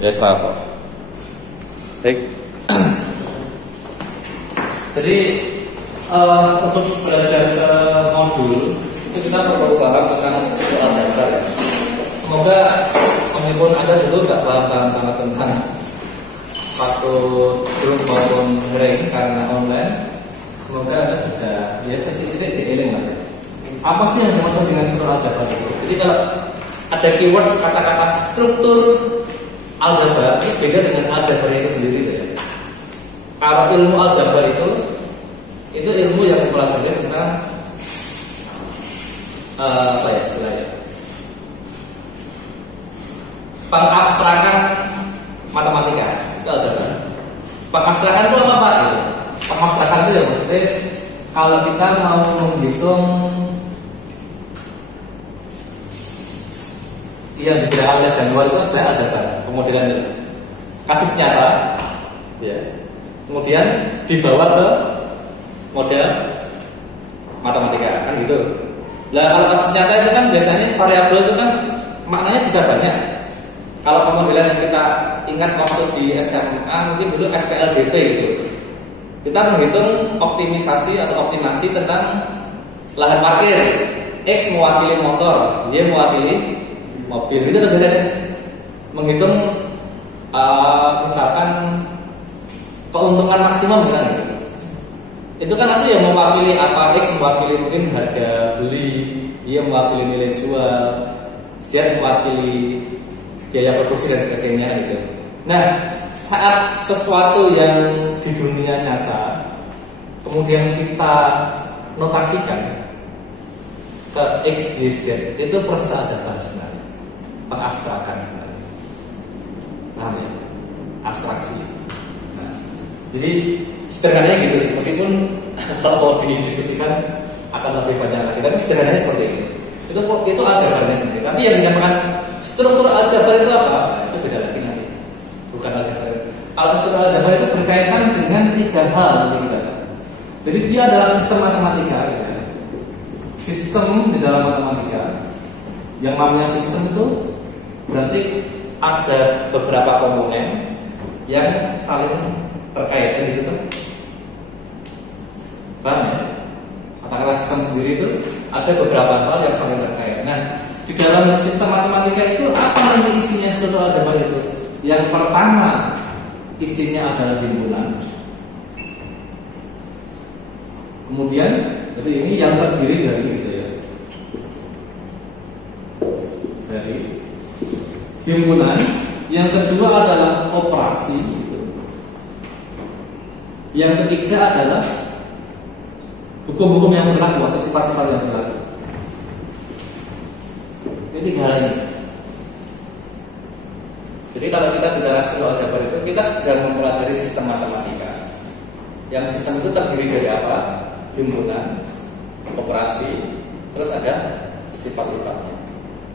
Ya, selamat. Baik. Jadi untuk belajar ke modul itu kita perlu paham tentang soal aljabar ya. Semoga meskipun ada dulu nggak paham banget tentang waktu grup maupun ring karena online, semoga Anda sudah biasa sedikit jeeling lah ya. Apa sih yang dimaksud dengan struktur aljabar itu? Jadi kalau ada keyword kata-kata struktur aljabar itu beda dengan aljabar itu sendiri ya. Kalau ilmu aljabar itu ilmu yang mempelajari tentang apa ya istilahnya, pengabstrakan matematika, itu aljabar. Pengabstrakan itu apa Pak? Pengabstrakan itu ya maksudnya kalau kita mau menghitung yang diberikan oleh Januari itu sebenarnya aljabar, kemudian kasus nyata, ya. Kemudian dibawa ke model matematika, kan gitu. Nah kalau kasus nyata itu kan biasanya variabel itu kan maknanya bisa banyak. Kalau pemodelan yang kita ingat waktu di SMA mungkin dulu SPLDV gitu. Kita menghitung optimisasi atau optimasi tentang lahan parkir. X mewakili motor, Y mewakili mobil. Itu kan biasanya menghitung misalkan keuntungan maksimum kan gitu. Itu kan nanti yang mewakili apa, X mewakili mungkin harga beli, Y mewakili nilai jual, Z mewakili biaya produksi dan sebagainya gitu. Nah, saat sesuatu yang di dunia nyata kemudian kita notasikan ke X, Y, Z, itu proses aljabar sebenarnya, pengabstrakan sebenarnya. Paham ya? Abstraksi. Nah, jadi sederhananya gitu sih, meskipun kalau mau didiskusikan akan lebih banyak lagi, tapi sederhananya seperti itu. Itu aljabarnya sendiri. Tapi yang dinamakan struktur aljabar itu apa? Itu beda lagi nanti. Bukan aljabar. Kalau struktur aljabar itu berkaitan dengan tiga hal yang kita tahu. Jadi dia adalah sistem matematika, gitu ya. Sistem di dalam matematika. Yang namanya sistem itu berarti ada beberapa komponen yang saling terkait kan gitu kan? Paham ya? Kata-kata sistem sendiri itu ada beberapa hal yang saling terkait. Nah, di dalam sistem matematika itu apa yang isinya struktur aljabar itu? Yang pertama isinya adalah himpunan. Kemudian, jadi ini yang terdiri dari gitu ya, dari himpunan. Yang kedua adalah operasi. Yang ketiga adalah hukum-hukum yang berlaku atau sifat-sifat yang berlaku. Ini tiga hal ini. Jadi kalau kita bicara struktur aljabar itu, kita sedang mempelajari sistem matematika. Yang sistem itu terdiri dari apa? Himpunan, operasi, terus ada sifat-sifatnya.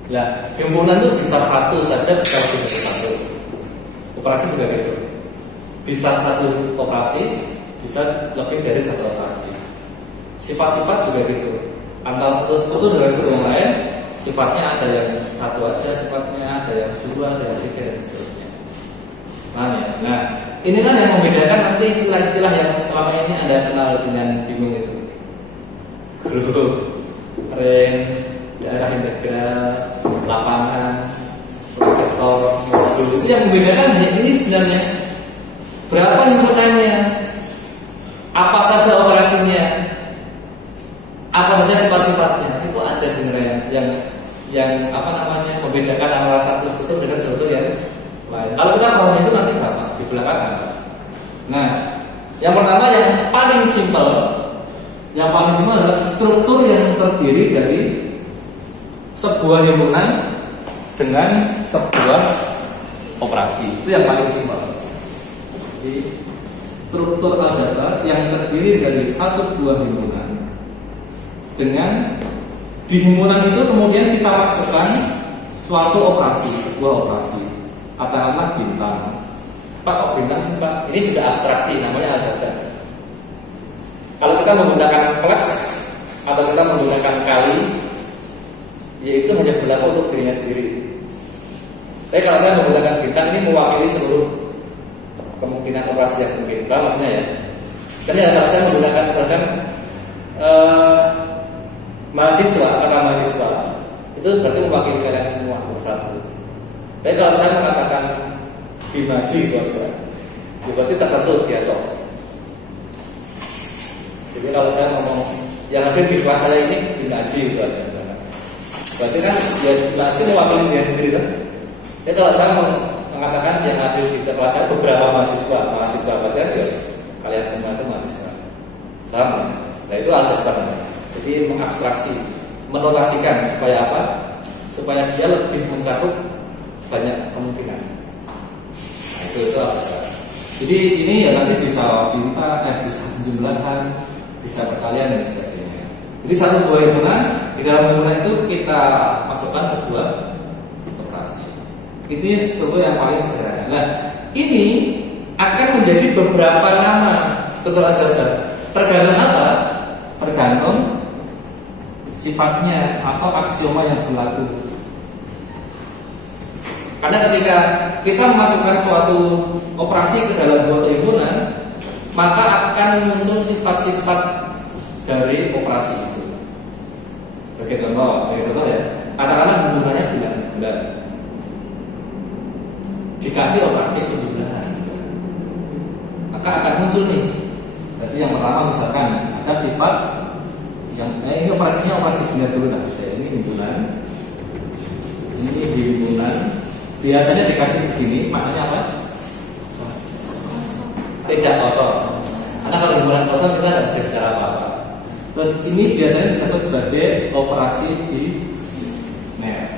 Nah, himpunan itu bisa satu saja, bisa lebih dari satu. Operasi juga gitu. Bisa satu operasi, bisa lebih dari satu operasi. Sifat-sifat juga gitu. Antara satu struktur dengan struktur yang lain, sifatnya ada yang satu aja, sifatnya ada yang dua, ada yang tiga, dan seterusnya. Paham ya? Nah, inilah yang membedakan nanti istilah-istilah yang selama ini Anda kenal dengan bingung itu. Grup, ring, daerah integral, lapangan, vektor, modul. Itu yang membedakan ini sebenarnya. Berapa himpunannya? Apa saja operasinya? Apa saja sifat-sifatnya? Itu aja sebenarnya yang apa namanya membedakan antara satu struktur dengan struktur yang lain. Kalau kita paham itu nanti gampang di belakang apa? Nah, yang pertama yang paling simpel adalah struktur yang terdiri dari sebuah himpunan dengan sebuah operasi. Itu yang paling simpel. Jadi struktur aljabar yang terdiri dari satu buah himpunan dengan di himpunan itu kemudian kita masukkan suatu operasi, sebuah operasi. Katakanlah bintang. Pak, kok bintang sih Pak? Ini sudah abstraksi, namanya aljabar. Kalau kita menggunakan plus atau kita menggunakan kali, yaitu hanya berlaku untuk dirinya sendiri. Tapi kalau saya menggunakan bintang ini mewakili seluruh kemungkinan operasi yang mungkin. Paham maksudnya ya? Misalnya kalau saya menggunakan misalkan mahasiswa, kata mahasiswa itu berarti mewakili kalian semua bersatu. Tapi kalau saya mengatakan Bimaji itu aja, berarti tertentu dia toh. Jadi kalau saya ngomong yang hadir di kelas saya ini Bimaji itu aja, misalkan. Berarti kan ya Bimaji mewakili dia sendiri kan. Jadi kalau saya mengatakan yang hadir di kelas saya beberapa mahasiswa berarti kan ya kalian semua itu mahasiswa. Paham ya? Nah itu aljabar. Jadi mengabstraksi, menotasikan supaya apa? Supaya dia lebih mencakup banyak kemungkinan. Nah itu aljabar. Jadi ini ya nanti bisa bisa penjumlahan, bisa perkalian dan sebagainya. Jadi satu buah himpunan, di dalam himpunan itu kita masukkan sebuah operasi. Ini struktur yang paling sederhana. Nah ini akan menjadi beberapa nama struktur aljabar. Tergantung apa? Tergantung sifatnya atau aksioma yang berlaku. Karena ketika kita memasukkan suatu operasi ke dalam suatu himpunan, maka akan muncul sifat-sifat dari operasi itu. Sebagai contoh ya, katakanlah himpunannya bulan-bulan, dikasih operasi penjumlahan, maka akan muncul nih. Jadi yang pertama misalkan ada sifat yang ini operasinya operasi bulan dulu lah. Ini himpunan, ini himpunan. Biasanya dikasih begini, maknanya apa? Tidak kosong. Karena kalau himpunan kosong kita tidak bisa bicara apa-apa. Terus ini biasanya disebut sebagai operasi biner.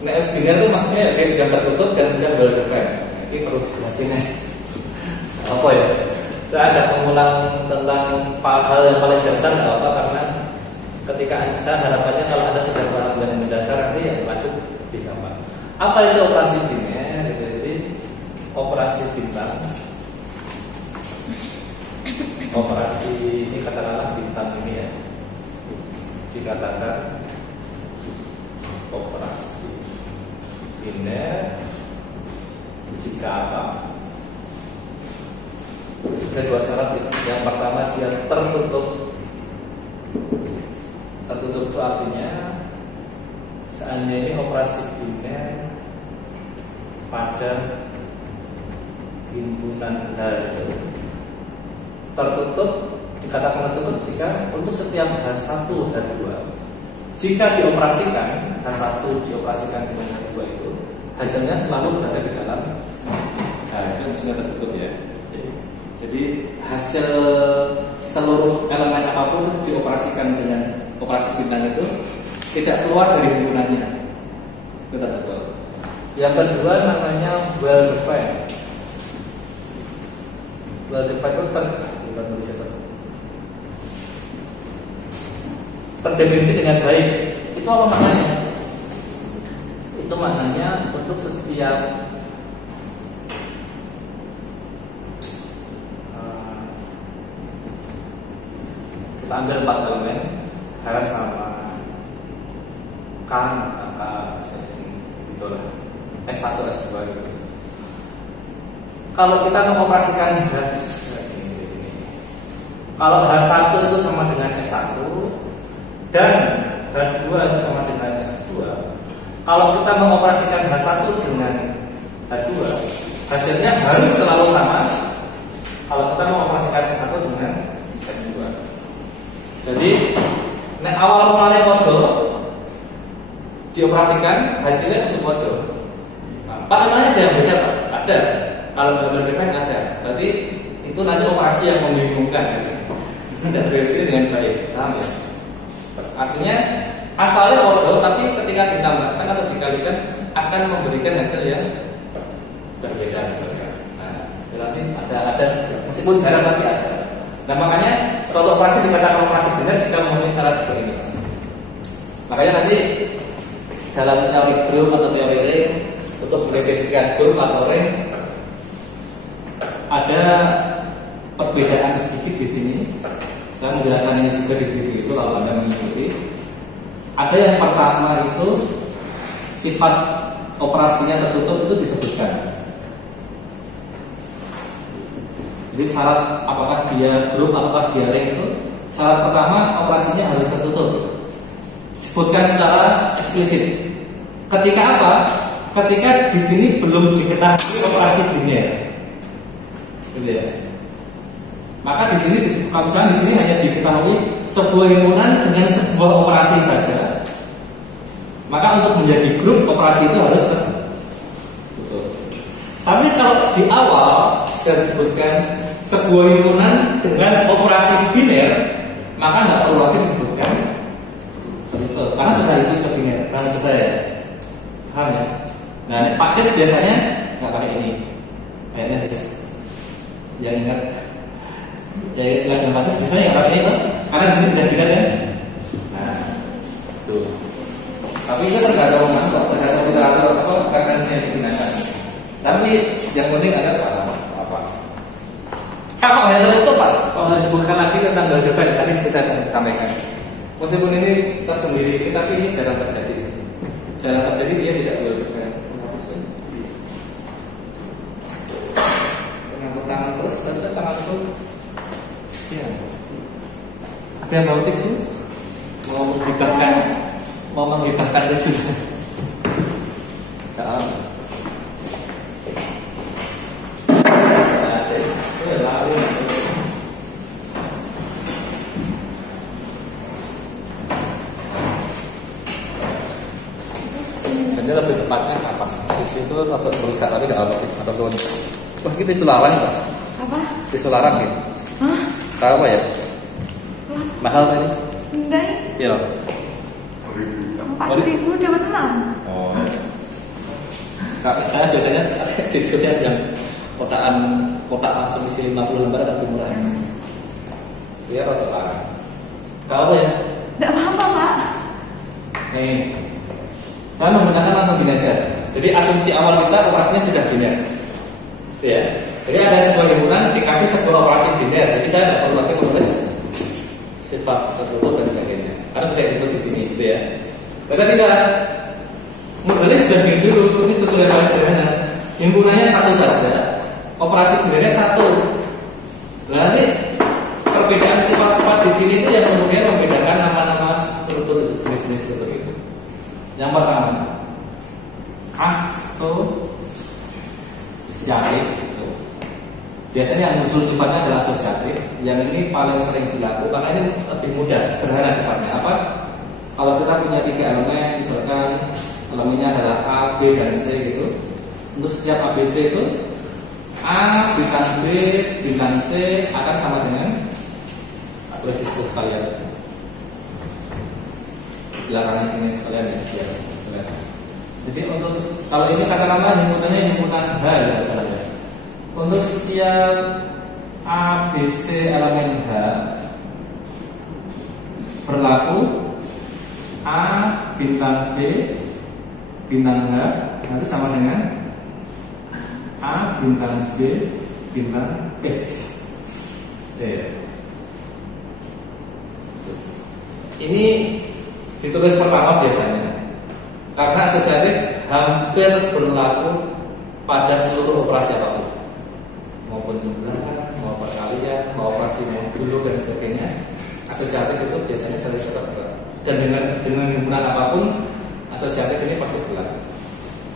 Nah, biner itu maksudnya ya dia sudah tertutup dan sudah well defined. Ini perlu dijelasin. Apa ya? Saya agak mengulang tentang hal yang paling dasar nggak apa karena ketika saya harapannya kalau Anda sudah paham yang mendasar nanti yang lanjut lebih gampang. Apa itu operasi biner? Jadi operasi bintang. Operasi ini katakanlah bintang ini ya, dikatakan operasi biner jika apa? Ada dua syarat sih. Yang pertama dia tertutup. Tertutup itu artinya seandainya ini operasi biner pada himpunan dari tertutup, dikatakan tertutup jika untuk setiap H1, H2 jika dioperasikan H1 dioperasikan dengan H2 itu hasilnya selalu berada di dalam itu maksudnya tertutup ya. Jadi hasil seluruh elemen apapun dioperasikan dengan operasi bintang itu tidak keluar dari himpunannya. Itu tertutup. Yang kedua namanya well defined. Well defined itu terdefinisi dengan baik. Itu apa maknanya? Itu maknanya untuk setiap kita ambil 4 elemen H sama K maka itulah S1 S2 gitu. Kalau kita mengoperasikan kalau H1 itu sama dengan S1 dan H2 itu sama dengan S2, kalau kita mengoperasikan H1 dengan H2, hasilnya harus selalu sama. Kalau kita mengoperasikan S1 dengan S2. Jadi, awal mulanya podo dioperasikan, hasilnya untuk podo. Nah, Pak, emangnya ada yang beda Pak? Ada. Kalau double define ada. Berarti itu nanti operasi yang membingungkan. Tidak berhasil dengan baik, paham ya? Artinya asalnya podo, tapi ketika ditambahkan atau dikalikan akan memberikan hasil yang berbeda. Nah, berarti ada meskipun jarang tapi ada. Nah makanya suatu operasi dikatakan operasi benar jika memenuhi syarat begini. Makanya nanti dalam teori grup atau teori ring untuk mendefinisikan grup atau ring ada perbedaan sedikit di sini. Saya menjelaskan ini juga di video itu kalau Anda mengikuti. Ada yang pertama itu sifat operasinya tertutup itu disebutkan. Jadi syarat apakah dia grup apakah dia ring itu, syarat pertama operasinya harus tertutup. Disebutkan secara eksplisit. Ketika apa? Ketika di sini belum diketahui operasi biner, gitu ya. Maka di sini, kalau misalnya di sini hanya diketahui sebuah himpunan dengan sebuah operasi saja, maka untuk menjadi grup operasi itu harus tertutup. Tapi kalau di awal saya sebutkan sebuah himpunan dengan operasi biner, maka nggak perlu lagi disebutkan tertutup, karena sudah ikut ke biner, karena sudah ya. Paham ya? Nah, Pak Sis biasanya nggak pakai ini, kayaknya Sis yang ingat. Ya, kelas dengan Pak Sis biasanya nggak pakai itu, karena di sini sudah biner ya. Nah, tuh. Tapi itu tergantung literatur apa referensi yang digunakan. Tapi yang penting ada apa? Kalau hanya tertutup Pak, kalau nggak disebutkan lagi tentang double defect tadi seperti saya sampaikan. Meskipun ini tersendiri, tapi ini jarang terjadi sih. Jarang terjadi dia tidak double defect. Mengangkut tangan terus tangan itu. Ya. Ada yang mau tisu? Mau menghibahkan tisu? Tak. Sebenarnya lebih tepatnya kapas. Tisu itu atau berusaha tapi nggak apa sih? Ataupun wah kita tisu larang Pak. Apa? Tisu larang gitu. Hah? Tahu apa ya? Mahal tadi? Enggak. Iya. 4.000 dapat 6. Oh. Kalau saya biasanya tisunya yang kotak langsung isi 50 lembar lebih murah ya Mas. Dia rata larang. Tahu apa ya? Enggak apa-apa Pak. Nih, saya menggunakan langsung biner saja. Jadi asumsi awal kita operasinya sudah biner, ya. Jadi ada sebuah himpunan dikasih sebuah operasi biner. Jadi saya tidak perlu lagi menulis sifat tertutup dan sebagainya, karena sudah ikut di sini, gitu ya. Bisa modelnya sudah gini dulu. Ini struktur yang paling sederhana. Himpunannya satu saja, operasi binernya satu. Nah, nanti perbedaan sifat-sifat di sini itu yang kemudian membedakan nama-nama struktur itu, jenis-jenis struktur itu. Yang pertama, asosiatif. Biasanya yang muncul sifatnya adalah asosiatif. Yang ini paling sering dilakukan karena ini lebih mudah, sederhana sifatnya. Apa? Kalau kita punya 3 elemen, misalkan elemennya adalah A, B, dan C gitu. Untuk setiap ABC itu A bintang B bintang C akan sama dengan tulis sekalian. Belakangnya sini sekalian ya, biasa. Jelas. Jadi untuk kalau ini katakanlah himpunannya himpunan H ya misalnya. Untuk setiap A, B, C elemen H berlaku A bintang B bintang H harus sama dengan A bintang B bintang P. C. Ini ditulis pertama biasanya karena asosiatif hampir berlaku pada seluruh operasi apapun, maupun jumlahan, mau perkalian, mau operasi modulo dan sebagainya. Asosiatif itu biasanya sering tetap berlaku. Dan dengan himpunan apapun asosiatif ini pasti berlaku.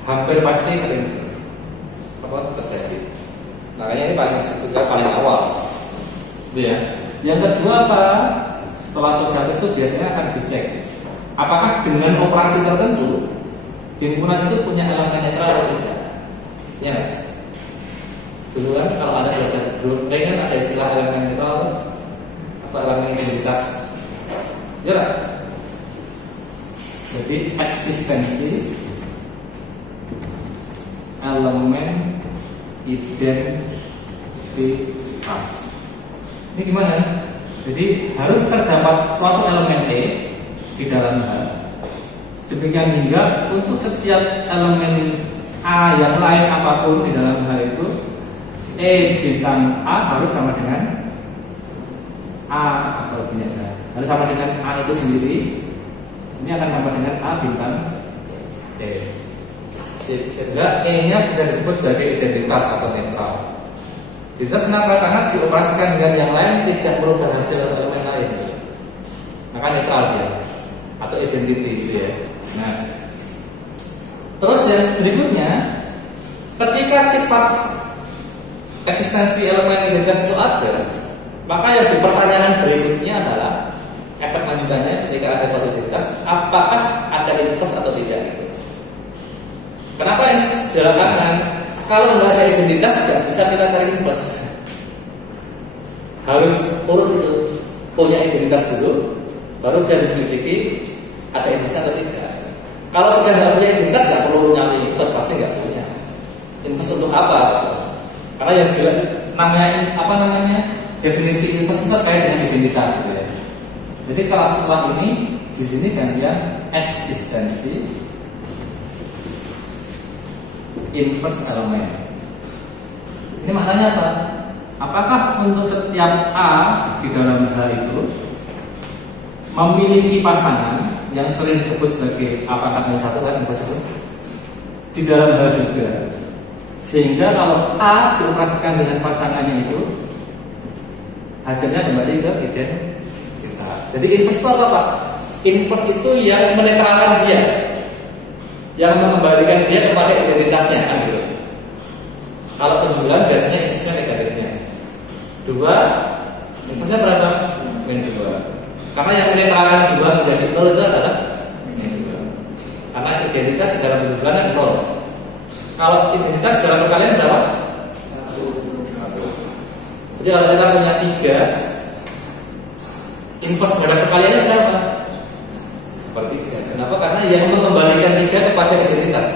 Hampir pasti sering terjadi. Makanya ini paling awal, gitu ya. Yang kedua apa? Setelah asosiatif itu biasanya akan dicek apakah dengan operasi tertentu himpunan itu punya elemen netral atau tidak. Ya, dulu kan kalau ada belajar grup kan ada istilah elemen netral atau elemen identitas. Ya lah. Jadi eksistensi elemen identitas. Ini gimana? Jadi harus terdapat suatu elemen E di dalam H. Demikian hingga untuk setiap elemen A yang lain apapun di dalam H itu E bintang A harus sama dengan A atau biasa harus sama dengan A itu sendiri. Ini akan sama dengan A bintang T. Sehingga ininya bisa disebut sebagai identitas atau netral. Identitas kenapa? Karena dioperasikan dengan yang lain tidak merubah hasil elemen lain, maka netral dia atau identity gitu ya. Nah, terus yang berikutnya, ketika sifat eksistensi elemen identitas itu ada, maka yang dipertanyakan berikutnya adalah efek lanjutannya ketika ada suatu identitas, apakah ada inverse atau tidak itu. Kenapa inverse? Karena kalau nggak ada identitas nggak bisa kita cari inverse. Harus urut itu, punya identitas dulu, baru bisa diselidiki ada inverse atau tidak. Kalau sudah nggak punya identitas nggak perlu nyari inverse, pasti nggak punya. Inverse untuk apa? Karena yang jelas namanya definisi inverse itu terkait dengan identitas gitu ya. Jadi kalau setelah ini di sini kan dia eksistensi inverse elemen. Ini maknanya apa? Apakah untuk setiap A di dalam H itu memiliki pasangan yang sering disebut sebagai A pangkat dari 1 kan inverse itu di dalam H juga, sehingga kalau A dioperasikan dengan pasangannya itu hasilnya kembali ke identitas. Jadi inverse itu apa Pak? Inverse itu yang menetralkan dia, yang mengembalikan dia kepada identitasnya kan gitu. Kalau penjualan biasanya inverse negatifnya 2, inverse-nya berapa? -2. Karena yang menetralkan 2 menjadi 0 itu adalah -2. Karena identitas dalam penjualan 0. Kalau identitas dalam perkalian berapa? 1. Jadi kalau kita punya 3, inverse dalam perkaliannya berapa? Sepertiga. Kenapa? Karena yang mengembalikan 3 kepada identitas,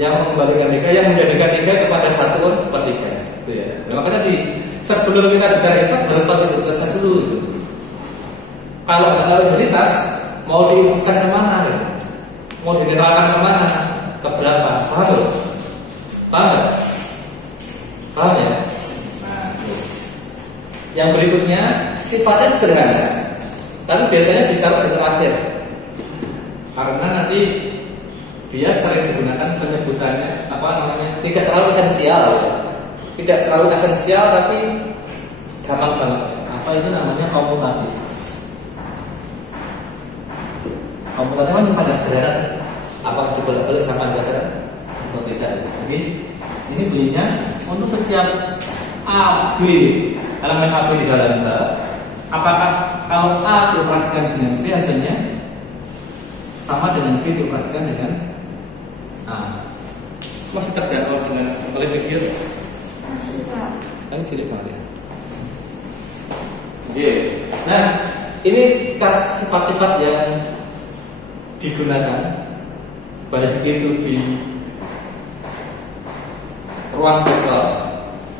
yang mengembalikan 3, yang menjadikan 3 kepada 1 sepertiga. Itu ya. Nah, makanya sebelum kita bicara inverse harus tahu identitasnya dulu itu. Kalau nggak tahu identitas, mau diinverskan kemana? Gitu? Mau dinetralkan kemana? Ke berapa? Paham loh? Paham nggak? Paham ya? Nah, yang berikutnya sifatnya sederhana, tapi biasanya ditaruh di terakhir karena nanti dia sering digunakan penyebutannya tidak terlalu esensial ya. Tidak terlalu esensial tapi gampang banget. Apa itu namanya komutatif. Komutatif kan pada sederhana. Apakah dibolak-balik sama dasar atau tidak? Jadi ini bunyinya untuk setiap A, B, elemen AB di dalam H, apakah kalau A dioperasikan dengan B hasilnya sama dengan B dioperasikan dengan A? Masih terjangkau dengan oleh video? Masih Pak. Kan sulit banget ya. Oke. Nah, ini sifat-sifat yang digunakan baik itu di ruang vektor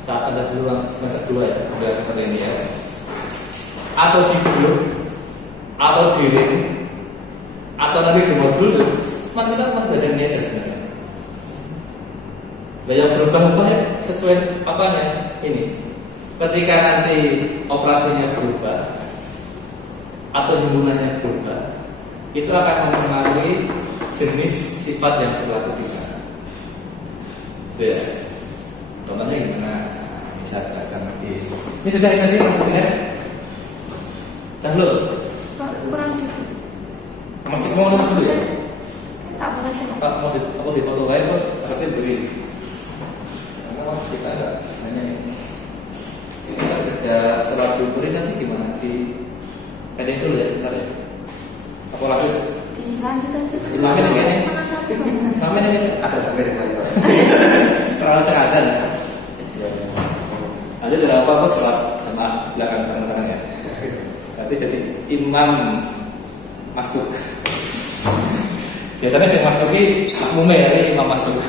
saat ada di ruang semester 2 ya, udah seperti ini ya, atau di grup, atau di ring, atau nanti di modul, kita belajar ini aja sebenarnya. Yang berubah-ubah ya sesuai apanya ini. Ketika nanti operasinya berubah atau hubungannya berubah, itu akan mempengaruhi jenis sifat yang berlaku di sana. Ya. Contohnya gimana? Bisa jelaskan lagi. Ini sudah tadi maksudnya? Dah belum? Pak, kurang dikit. Masih mau ngemas dulu ya? Tak boleh coba. Pak, mau dipoto lain kok? Tapi beri. Karena kita ada hanya ini. Kita jeda sholat dulu nanti gimana? Di pendek dulu ya, sebentar ya. Apa lagi? Lanjut. Kami ini. Kami ini ada terlalu sengaja ya. Ada berapa apa sholat sama belakang kanan ya. Nanti jadi imam masuk. Biasanya saya masuki makmumnya ya, imam masuk.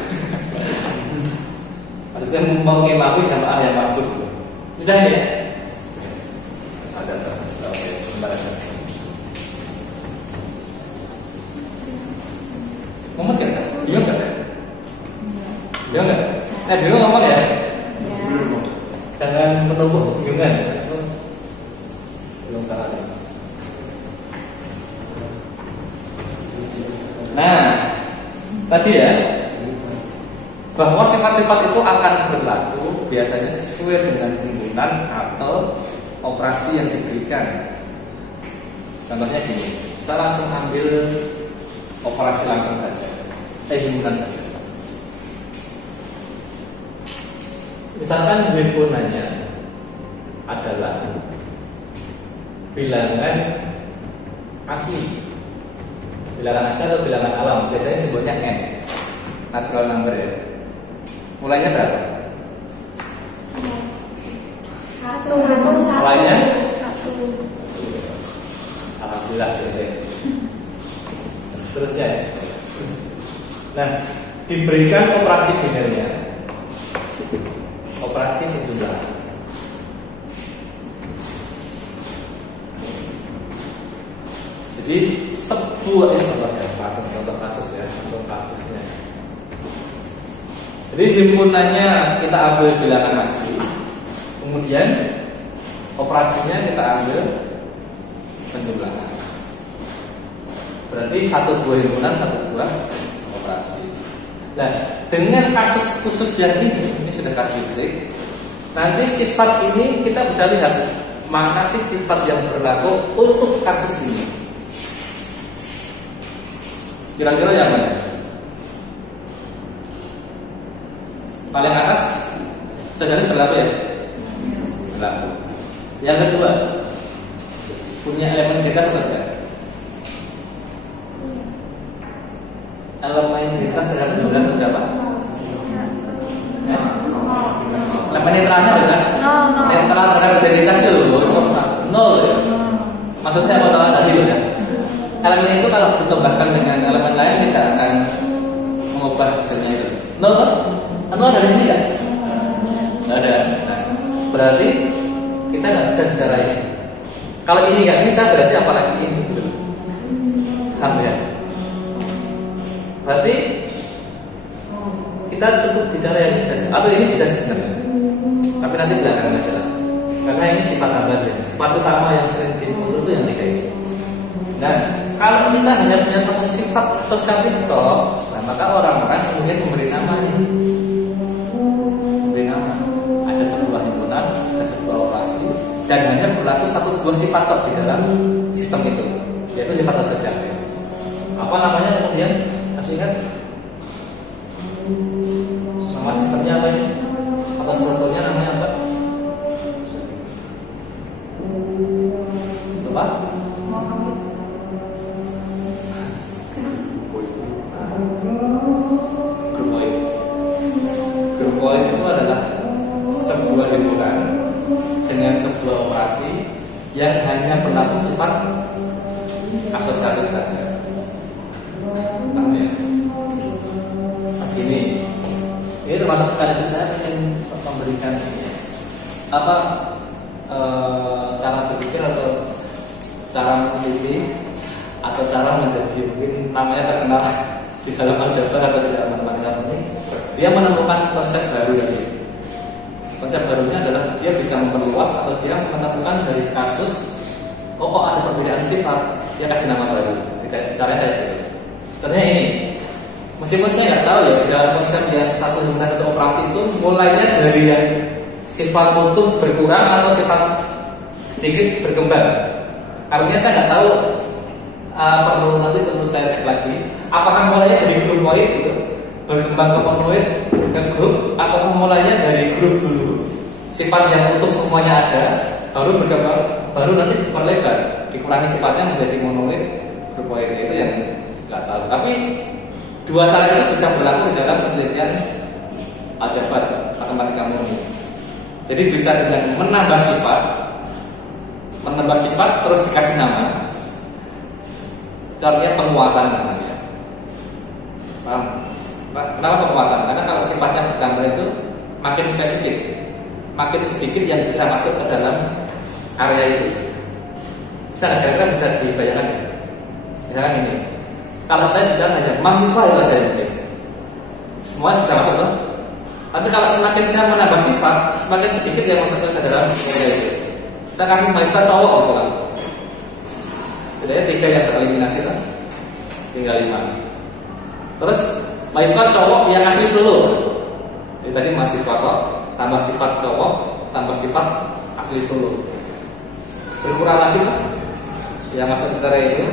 Maksudnya mau ngimami jamaah yang masuk. Sudah ya? Sadar. Oke, sebentar aja. Ngomong kan? Iya enggak? Iya enggak? Dulu ngomong ya? Jangan menunggu kebingungan ya. Belum tahu. Nah, tadi ya bahwa sifat-sifat itu akan berlaku biasanya sesuai dengan himpunan atau operasi yang diberikan. Contohnya gini, saya langsung ambil operasi langsung saja, himpunan saja. Misalkan himpunannya adalah bilangan asli. Bilangan asli atau bilangan alam, biasanya sebutnya N, natural number ya. Mulainya berapa? Satu. Mulainya? Satu. Alhamdulillah jadi. Seterusnya ya. Nah, diberikan operasi binarnya, operasi penjumlahan. Jadi sebuah contoh kasus ya, langsung kasusnya. Jadi himpunannya kita ambil bilangan asli, kemudian operasinya kita ambil penjumlahan. Berarti satu buah himpunan, satu buah operasi. Nah, dengan kasus khusus yang ini sudah kasuistik. Nanti sifat ini kita bisa lihat mana sih sifat yang berlaku untuk kasus ini. Kira-kira yang mana? Paling atas saudara berlaku ya? Berlaku. Yang kedua, punya elemen bebas atau tidak? Elemen bebas terhadap jumlah berapa? Elemen netralnya bisa? Netral terhadap identitas itu nol ya? Maksudnya apa tahu tadi ya? Elemen itu kalau ditambahkan dengan elemen lain tidak akan mengubah hasilnya itu. Nol kan? Nol dari sini kan? Nggak ada. Nah, berarti kita nggak bisa bicara ini. Kalau ini nggak bisa, berarti apalagi ini? Paham ya? Berarti kita cukup bicara yang ini saja. Atau ini bisa sebenarnya. Tapi nanti belakangan saja. Karena ini sifat tambahan ya. Sifat utama yang sering muncul itu yang tiga ini. Nah, kalau kita hanya punya satu sifat sosial toh, nah maka orang-orang kemudian memberi nama ini. Memberi nama. Ada sebuah himpunan, ada sebuah operasi, dan hanya berlaku satu buah sifat toh di dalam sistem itu, yaitu sifat sosial. Apa namanya kemudian? Masih ingat? Nama sistemnya apa ini? Atau strukturnya namanya apa? Lupa? Grup poin itu adalah sebuah himpunan dengan sebuah operasi yang hanya berlaku sifat asosiatif saja. Namanya ini termasuk sekaligus saya ingin memberikan cara berpikir atau cara meneliti atau cara menjadi mungkin namanya terkenal di dalam aljabar atau di dalam matematika ini. Dia menemukan konsep baru tadi. Konsep barunya adalah dia bisa memperluas atau dia menemukan dari kasus kok ada perbedaan sifat, dia kasih nama baru. Caranya kayak gitu. Contohnya ini, meskipun saya nggak tahu ya di dalam konsep yang satu himpunan atau operasi itu mulainya dari yang sifat utuh berkurang atau sifat sedikit berkembang. Artinya saya nggak tahu, perlu nanti tentu saya cek lagi. Apakah mulainya dari grup poin gitu, berkembang ke monoid ke grup, atau mulainya dari grup dulu, sifat yang utuh semuanya ada, baru berkembang, baru nanti diperlebar, dikurangi sifatnya menjadi monoid grup poin. Itu yang nggak tahu. Tapi dua cara itu bisa berlaku di dalam penelitian aljabar matematika murni. Jadi bisa dengan menambah sifat terus dikasih nama. Artinya penguatan namanya. Paham? Kenapa penguatan? Karena kalau sifatnya bertambah itu makin spesifik, makin sedikit yang bisa masuk ke dalam area itu. Kira-kira bisa dibayangkan ya? Misalkan ini, kalau saya bicara hanya mahasiswa itu saya cek, semua bisa masuk tuh. Tapi kalau semakin saya menambah sifat, semakin sedikit yang masuk ke dalam area itu. Saya kasih mahasiswa cowok gitu kan. Setidaknya 3 yang tereliminasi kan, tinggal 5. Terus mahasiswa cowok yang asli Solo, Jadi tadi mahasiswa kok tambah sifat cowok tambah sifat asli Solo. Berkurang lagi tuh yang masuk kriteria itu.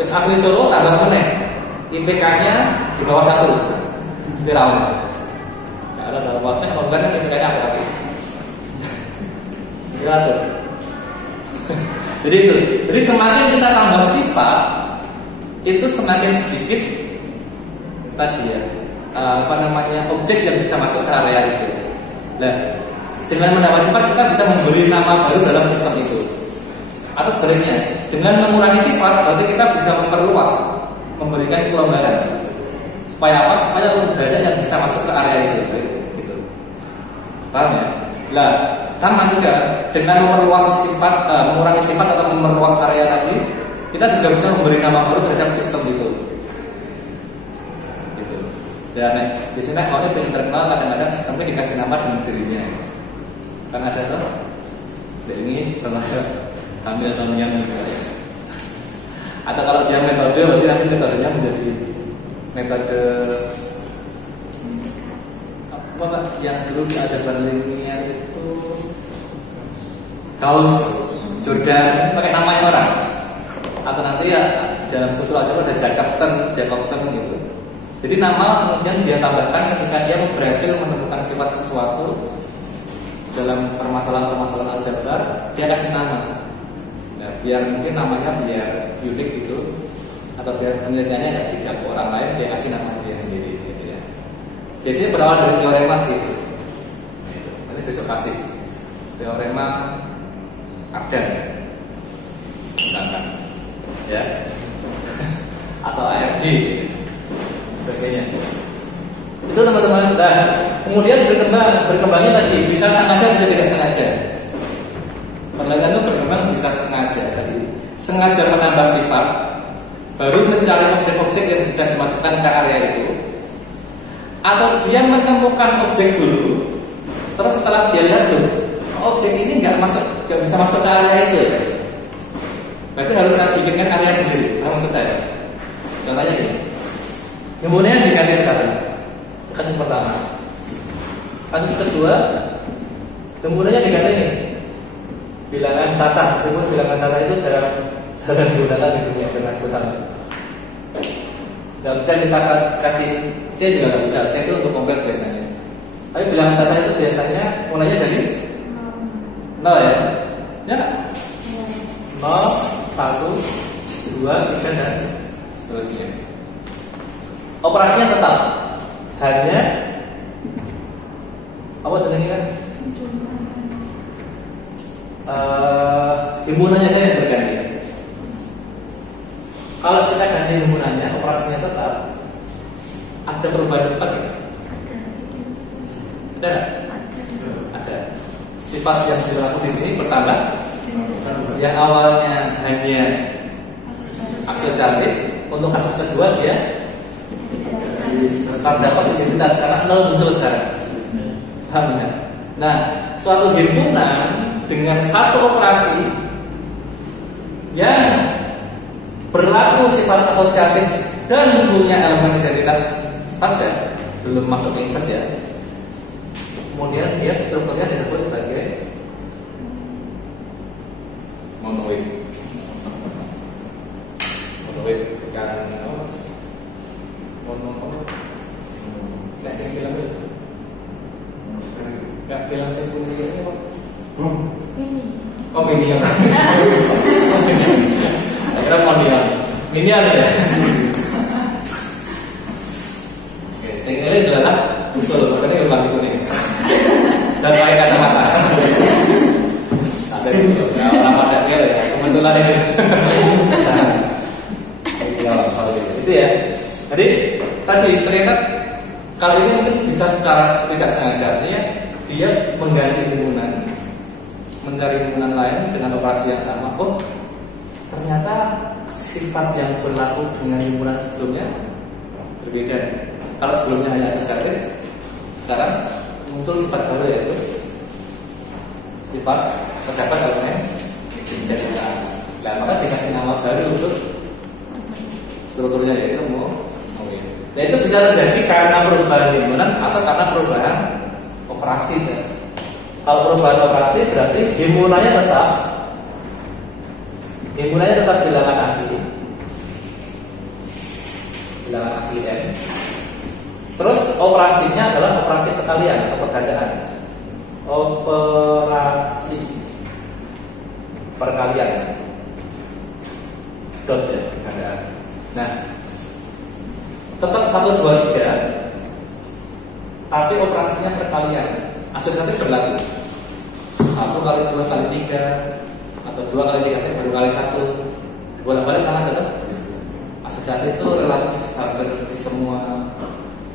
Terus asli Solo tambah meneh. IPK-nya di bawah 1. Siraun. Nah, ada dalam waktu yang kan IPK-nya apa? Ya tuh. Jadi itu. Jadi semakin kita tambah sifat, itu semakin sedikit tadi ya. Objek yang bisa masuk ke area itu. Nah, dengan menambah sifat kita bisa memberi nama baru dalam sistem itu. Atau sebaliknya, dengan mengurangi sifat berarti kita bisa memperluas, memberikan kelonggaran. Supaya apa? Supaya lebih banyak yang bisa masuk ke area itu. Gitu. Paham ya? Nah, sama juga dengan memperluas sifat, mengurangi sifat atau memperluas area tadi, kita juga bisa memberi nama baru terhadap sistem itu. Gitu. Dan di sini kalau yang terkenal kadang-kadang sistemnya dikasih nama dengan dirinya. Kan ada tuh, ini salah ambil yang atau kalau dia metode, berarti nanti metodenya menjadi metode apa yang dulu ada bandingnya itu Gauss, Jordan, pakai namanya orang. Atau nanti ya dalam struktur aljabar ada Jacobson gitu. Jadi nama kemudian dia tambahkan ketika dia berhasil menemukan sifat sesuatu dalam permasalahan-permasalahan aljabar, dia kasih nama. Nah, biar mungkin namanya biar unik gitu, atau biar penelitiannya nggak diganggu orang lain, dia kasih nama dia sendiri gitu ya. Biasanya berawal dari teorema sih itu. Nanti besok kasih teorema Abdan, misalkan, ya, atau AFD, sebagainya. Itu teman-teman. Nah, kemudian berkembangnya tadi bisa sengaja bisa tidak sengaja. Penelitian itu berkembang bisa sengaja tadi. Sengaja menambah sifat, baru mencari objek-objek yang bisa dimasukkan ke area itu, atau dia menemukan objek dulu, terus setelah dia lihat tuh objek ini nggak bisa masuk ke area itu, berarti harus bikinkan area sendiri. Apa maksud saya? Contohnya ini. Kemudian diganti sekarang. Kasus pertama. Kasus kedua, kemudiannya diganti nih. Bilangan cacat, meskipun bilangan cacat itu jarang digunakan di dunia internasional. Nggak bisa kita kasih C juga nggak bisa. C itu untuk komplit biasanya. Tapi bilangan cacat itu biasanya mulainya dari 0 ya. Ya nggak? 0, 1, 2, 3 dan seterusnya. Operasinya tetap, hanya apa sebenarnya kan? Himpunannya saya yang berganti. Kalau kita ganti himpunannya, operasinya tetap. Ada perubahan sifat ya? Ada nggak? Ada. Sifat yang berlaku di sini bertambah. Yang awalnya hanya asosiatif, untuk kasus kedua dia terdapat identitas karena 0 muncul sekarang. Paham ya? Nah, suatu himpunan dengan satu operasi yang berlaku sifat asosiatif dan punya elemen identitas saja, belum masuk ke invers ya. Kemudian dia strukturnya disebut sebagai monoid. Monoid sekarang nggak sih film itu? Nggak film ini apa? Oh ini yang akhirnya mau dia ini ada ya. Oke, saya kira itu adalah betul, makanya ulang itu nih dan pakai kacamata. Ada dulu, ya orang pada ya kebetulan ini. Itu ya. Jadi tadi ternyata kali ini mungkin bisa secara tidak sengaja, artinya dia mengganti himpunan, mencari himpunan lain dengan operasi yang sama. Oh, ternyata sifat yang berlaku dengan himpunan sebelumnya berbeda. Kalau sebelumnya hanya asosiatif, sekarang muncul sifat baru yaitu sifat terdapat elemen identitas. Nah, maka dikasih nama baru untuk strukturnya yaitu monoid. Nah itu bisa terjadi karena perubahan himpunan atau karena perubahan operasi. Kalau perubahan operasi berarti himpunannya tetap bilangan asli, bilangan asli n. Terus operasinya adalah operasi perkalian atau pergandaan. Operasi perkalian dot ya, pergandaan. Nah, tetap 1, 2, 3, tapi operasinya perkalian. Asosiatif berlaku 1 kali 2 kali 3 atau 2 kali 3 baru kali 1. Bolak-balik sama saja. Asosiatif itu relatif hampir di semua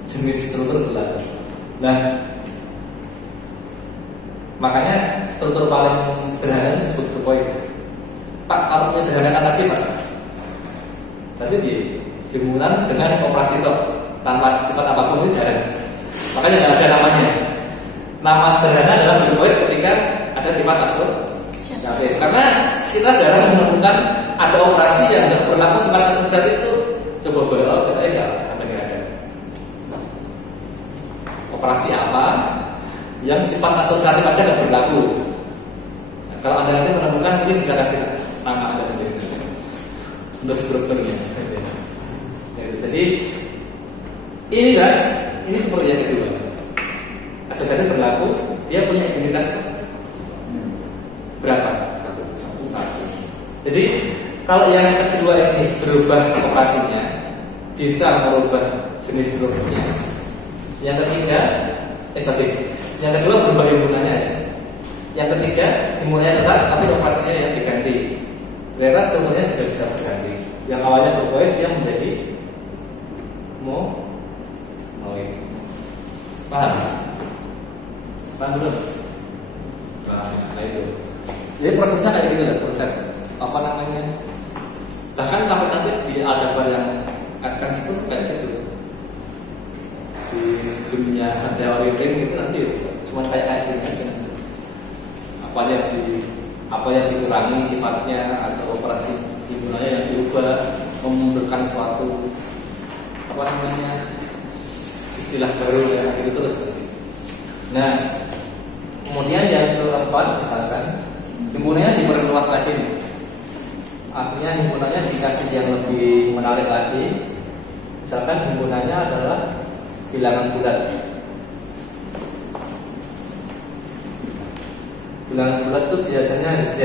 jenis struktur berlaku. Nah, makanya struktur paling sederhana disebut grupoid. Pak, kalau menyederhanakan lagi Pak, berarti di himpunan dengan operasi tanpa sifat apapun itu jarang. Makanya nggak ada namanya. Nama sederhana adalah grupoid ketika ada sifat asosiatif. Karena kita jarang menemukan ada operasi yang nggak berlaku sifat asosiatif itu. Coba boleh kita nggak ada. Operasi apa yang sifat asosiatif aja nggak berlaku? Nah, kalau Anda nanti menemukan mungkin bisa kasih nama Anda sendiri untuk strukturnya. Jadi ini kan, ini seperti yang kedua. Asosiatif berlaku, dia punya identitas berapa? 1. Jadi kalau yang kedua ini berubah operasinya, bisa merubah jenis strukturnya. Yang ketiga, yang kedua berubah himpunannya. Yang ketiga, himpunannya tetap, tapi operasinya yang diganti. Ternyata strukturnya sudah bisa berganti. Yang awalnya grupoid dia menjadi monoid. Paham? Paham belum? Nah itu. Jadi prosesnya kayak gitu ya, proses apa namanya? Bahkan sampai nanti di aljabar yang advance itu kayak gitu. Di dunia teori ring itu nanti cuma kayak gini aja. Apa yang dikurangi sifatnya atau operasi himpunannya yang diubah memunculkan suatu apa namanya istilah baru ya gitu terus. Nah, kemudian yang keempat misalkan himpunannya diperluas lagi nih. Artinya himpunannya dikasih yang lebih menarik lagi. Misalkan himpunannya adalah bilangan bulat. Bilangan bulat itu biasanya Z.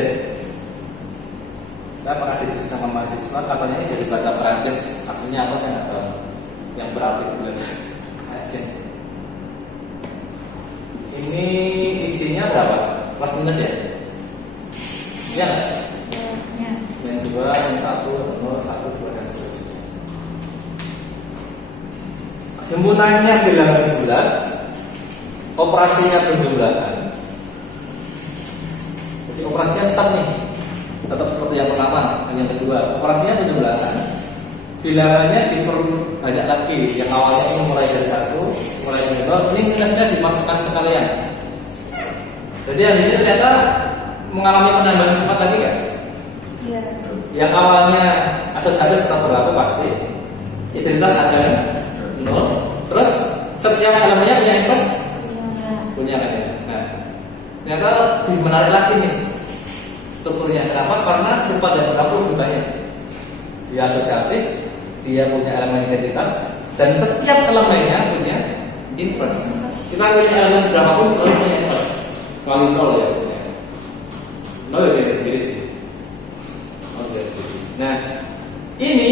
Saya pernah diskusi sama mahasiswa, katanya ini dari bahasa Perancis. Artinya apa saya nggak tahu. Yang berarti bulat aja. Ini isinya berapa? Plus minus ya? Iya nggak? Ya. Yang 2, yang 1, 0, 1, 2 dan seterusnya. Himpunannya bilangan bulat, operasinya penjumlahan. Jadi operasinya tetap seperti yang pertama dan yang kedua. Operasinya penjumlahan, bilangannya diperbanyak lagi. Yang awalnya ini mulai dari 1, mulai dari 2, ini minusnya dimasukkan sekalian. Jadi yang ini ternyata mengalami penambahan sifat lagi kan? Iya. Yang awalnya asosiatif tetap berlaku pasti. Identitas ada 0. Terus setiap elemennya punya inverse? Punya kan ya. Nah, ternyata lebih menarik lagi nih strukturnya. Kenapa? Karena sifat yang berlaku lebih banyak. Dia asosiatif, dia punya elemen identitas, dan setiap elemennya punya inverse. Kita punya elemen berapapun selalu punya inverse. Kecuali 0 ya biasanya. 0 ya sendiri sih. 0 ya sendiri. Nah, ini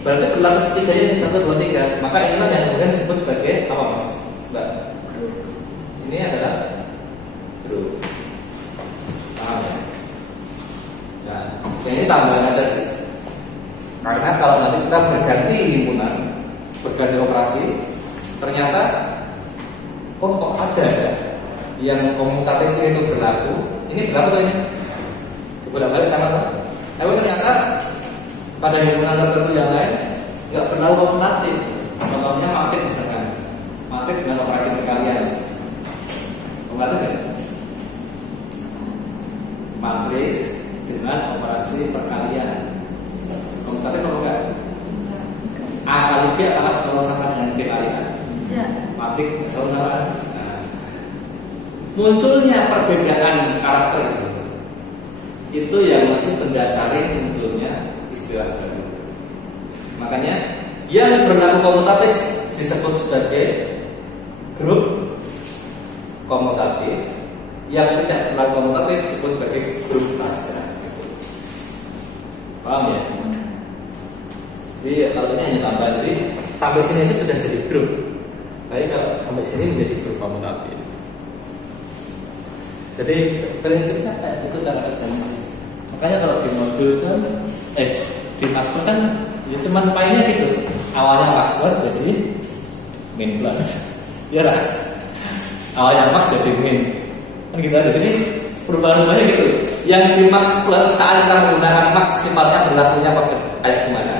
berarti berlaku ketiganya ini 1, 2, 3. Maka inilah yang kemudian disebut sebagai apa mas? Mbak? Ini adalah grup. Paham ya? Nah, ini tambahan aja sih. Karena kalau nanti kita berganti himpunan, berganti operasi, ternyata kok ada yang komutatif itu berlaku. Ini berlaku tuh ini? Bolak-balik sama kan? Tapi ternyata pada himpunan tertentu yang lain nggak berlaku komutatif. Contohnya matrik misalkan, matrik dengan operasi perkalian. Komutatif ya? Matriks dengan operasi perkalian. Komutatif apa enggak? A kali B adalah sama dengan pabrik saudaraan. Nah, munculnya perbedaan karakter itu yang nanti mendasari munculnya istilah baru. Makanya yang berlaku komutatif disebut sebagai grup komutatif, yang tidak berlaku komutatif disebut sebagai grup saja. Paham ya? Jadi kalau ini hanya tambah, jadi sampai sini aja sudah jadi grup. Tapi kalau sampai sini menjadi grup komutatif. Jadi prinsipnya kayak itu cara kerjanya sih. Makanya kalau di modul kan, di Maxwell kan, ya cuma mainnya gitu. Awalnya Maxwell jadi min plus, ya lah. Awalnya max jadi min, kan gitu aja. Jadi perubahan-perubahannya gitu. Yang di max plus saat kita menggunakan max sifatnya berlakunya kayak gimana?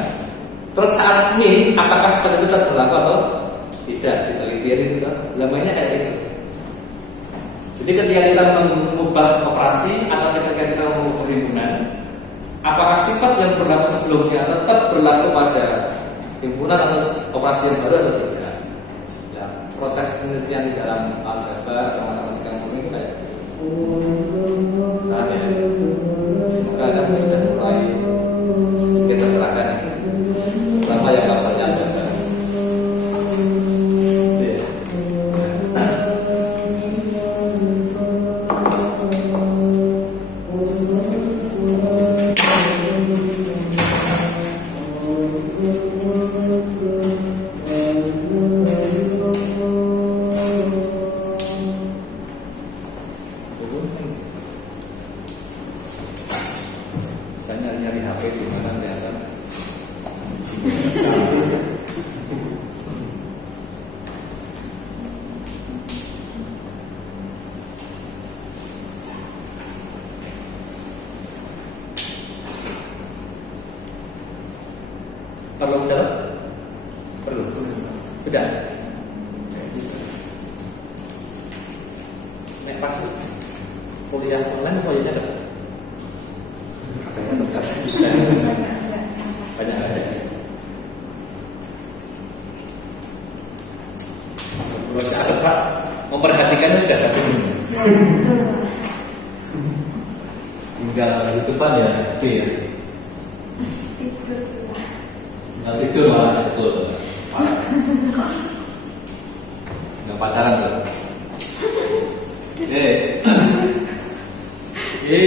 Terus saat min, apakah seperti itu berlaku atau tidak? Kita lihat itu kan, namanya kayak gitu. Jadi ketika kita mengubah operasi atau ketika kita mengubah himpunan, apakah sifat yang berlaku sebelumnya tetap berlaku pada himpunan atau operasi yang baru atau tidak? Ya, proses penelitian di dalam aljabar atau matematika murni itu kayak gitu. Nah, ya. Semoga Anda sudah mulai sedikit tercerahkan, terutama yang maksudnya aljabar. Perlu bicara? Perlu. Sudah. Nek pas kuliah online poinnya dapat. Katanya dapat. Banyak ada. Perlu catat Pak. Memperhatikannya sudah habis ini. Tinggal YouTubean ya, itu ya. Tidur malah betul, nggak pacaran tuh. Ini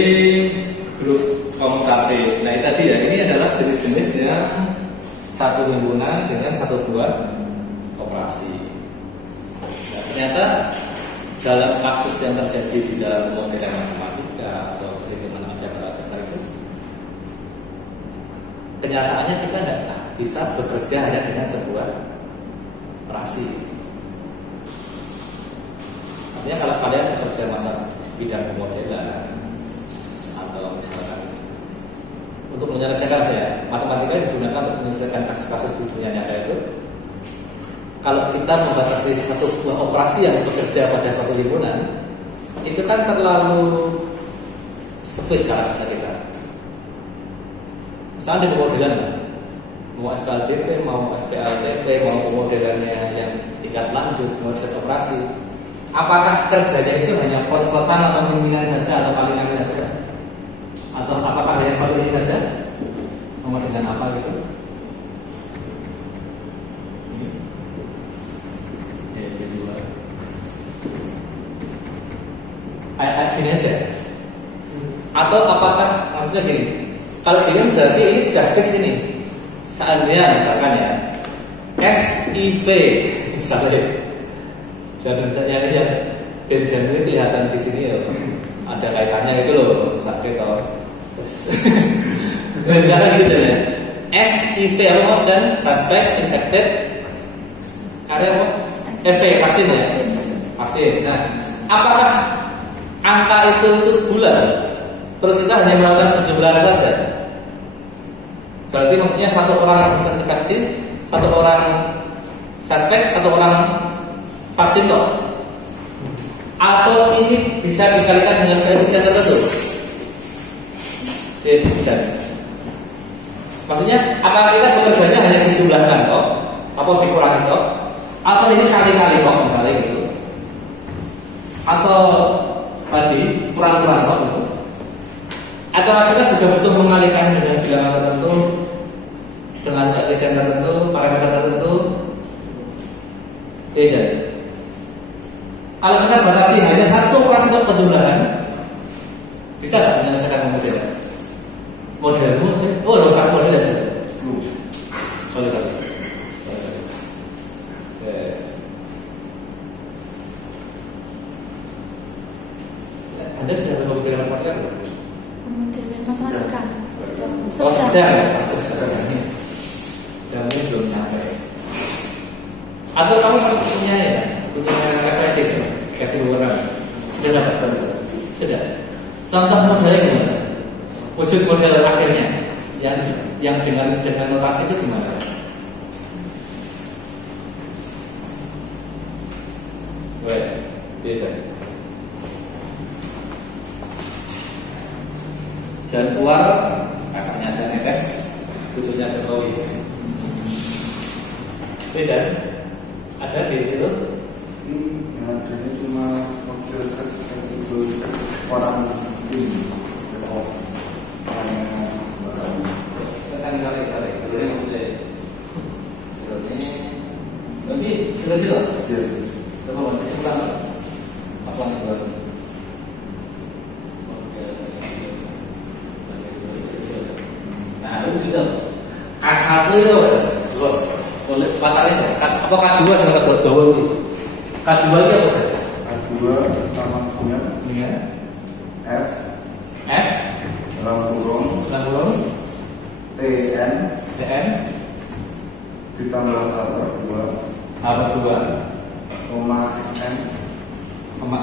grup komutatif. Nah tadi ya, ini adalah jenis-jenisnya satu himpunan dengan satu buah operasi. Nah, ternyata dalam kasus yang terjadi di dalam modelan matematika atau perhitungan aljabar itu, kenyataannya kita tidak bisa bekerja hanya dengan sebuah operasi. Artinya kalau kalian bekerja masa bidang pemodelan atau misalkan untuk menyelesaikan matematika digunakan untuk menyelesaikan kasus-kasus di dunia nyata itu, kalau kita membatasi satu buah operasi yang bekerja pada suatu himpunan, itu kan terlalu sempit cara kerja kita. Misalnya di pemodelan, mau SPLDV, mau SPLTV, mau pemodelannya yang tingkat lanjut, mau set operasi, apakah kerjanya itu hanya pos-posan atau pimpinan saja atau palingan saja, atau apakah hanya seperti ini saja, sama dengan apa gitu? Gini aja. Atau apakah maksudnya gini? Kalau gini berarti ini sudah fix ini. Seandainya misalkan ya SIV misalnya, jangan misalnya yang benjen ini kelihatan di sini ya, ada kaitannya itu loh, sakit atau misalkan gitu saja. SIV apa maksudnya? Suspect infected area apa? vaksin ya, vaksin. Nah, apakah angka itu bulan? Terus kita hanya melakukan penjumlahan saja. Berarti maksudnya satu orang terinfeksi, satu orang suspek, satu orang vaksin toh? Atau ini bisa dikalikan dengan koefisien tertentu? Bisa. Maksudnya apakah kita bekerjanya hanya dijumlahkan toh? Atau dikurangi toh? Atau ini kali-kali kok misalnya gitu. Atau tadi kurang-kurang kok gitu. Atau kita juga butuh mengalihkan dengan bilangan tertentu, dengan koefisien tertentu, parameter tertentu. Iya. Kalau kita batasi hanya satu operasi untuk penjumlahan, bisa nggak menyelesaikan model? Modelmu, udah satu model aja. Sorry. Anda sudah berpikir matematika belum? Modelan matematika. Oh sedang ya? Sedang ini belum nyampe. Atau kamu punya ya? Punya referensi kasih beberapa. Sudah dapat? Sudah. Contoh modelnya gimana? Wujud model akhirnya yang dengan notasi itu gimana? Bisa. Jalan keluar kakaknya aja netes, wujudnya Jokowi. Bisa? Ada di situ? Ini yang ada ini cuma mobil itu orang ini tentang kali dulu yang mulai ini nanti sila coba bantu simpan apa yang baru nah itu sudah K1 itu boleh pasarnya apa K2 sama K2 ini K2 ini apa saja? K2 sama punya F dalam kurung TN ditambah H2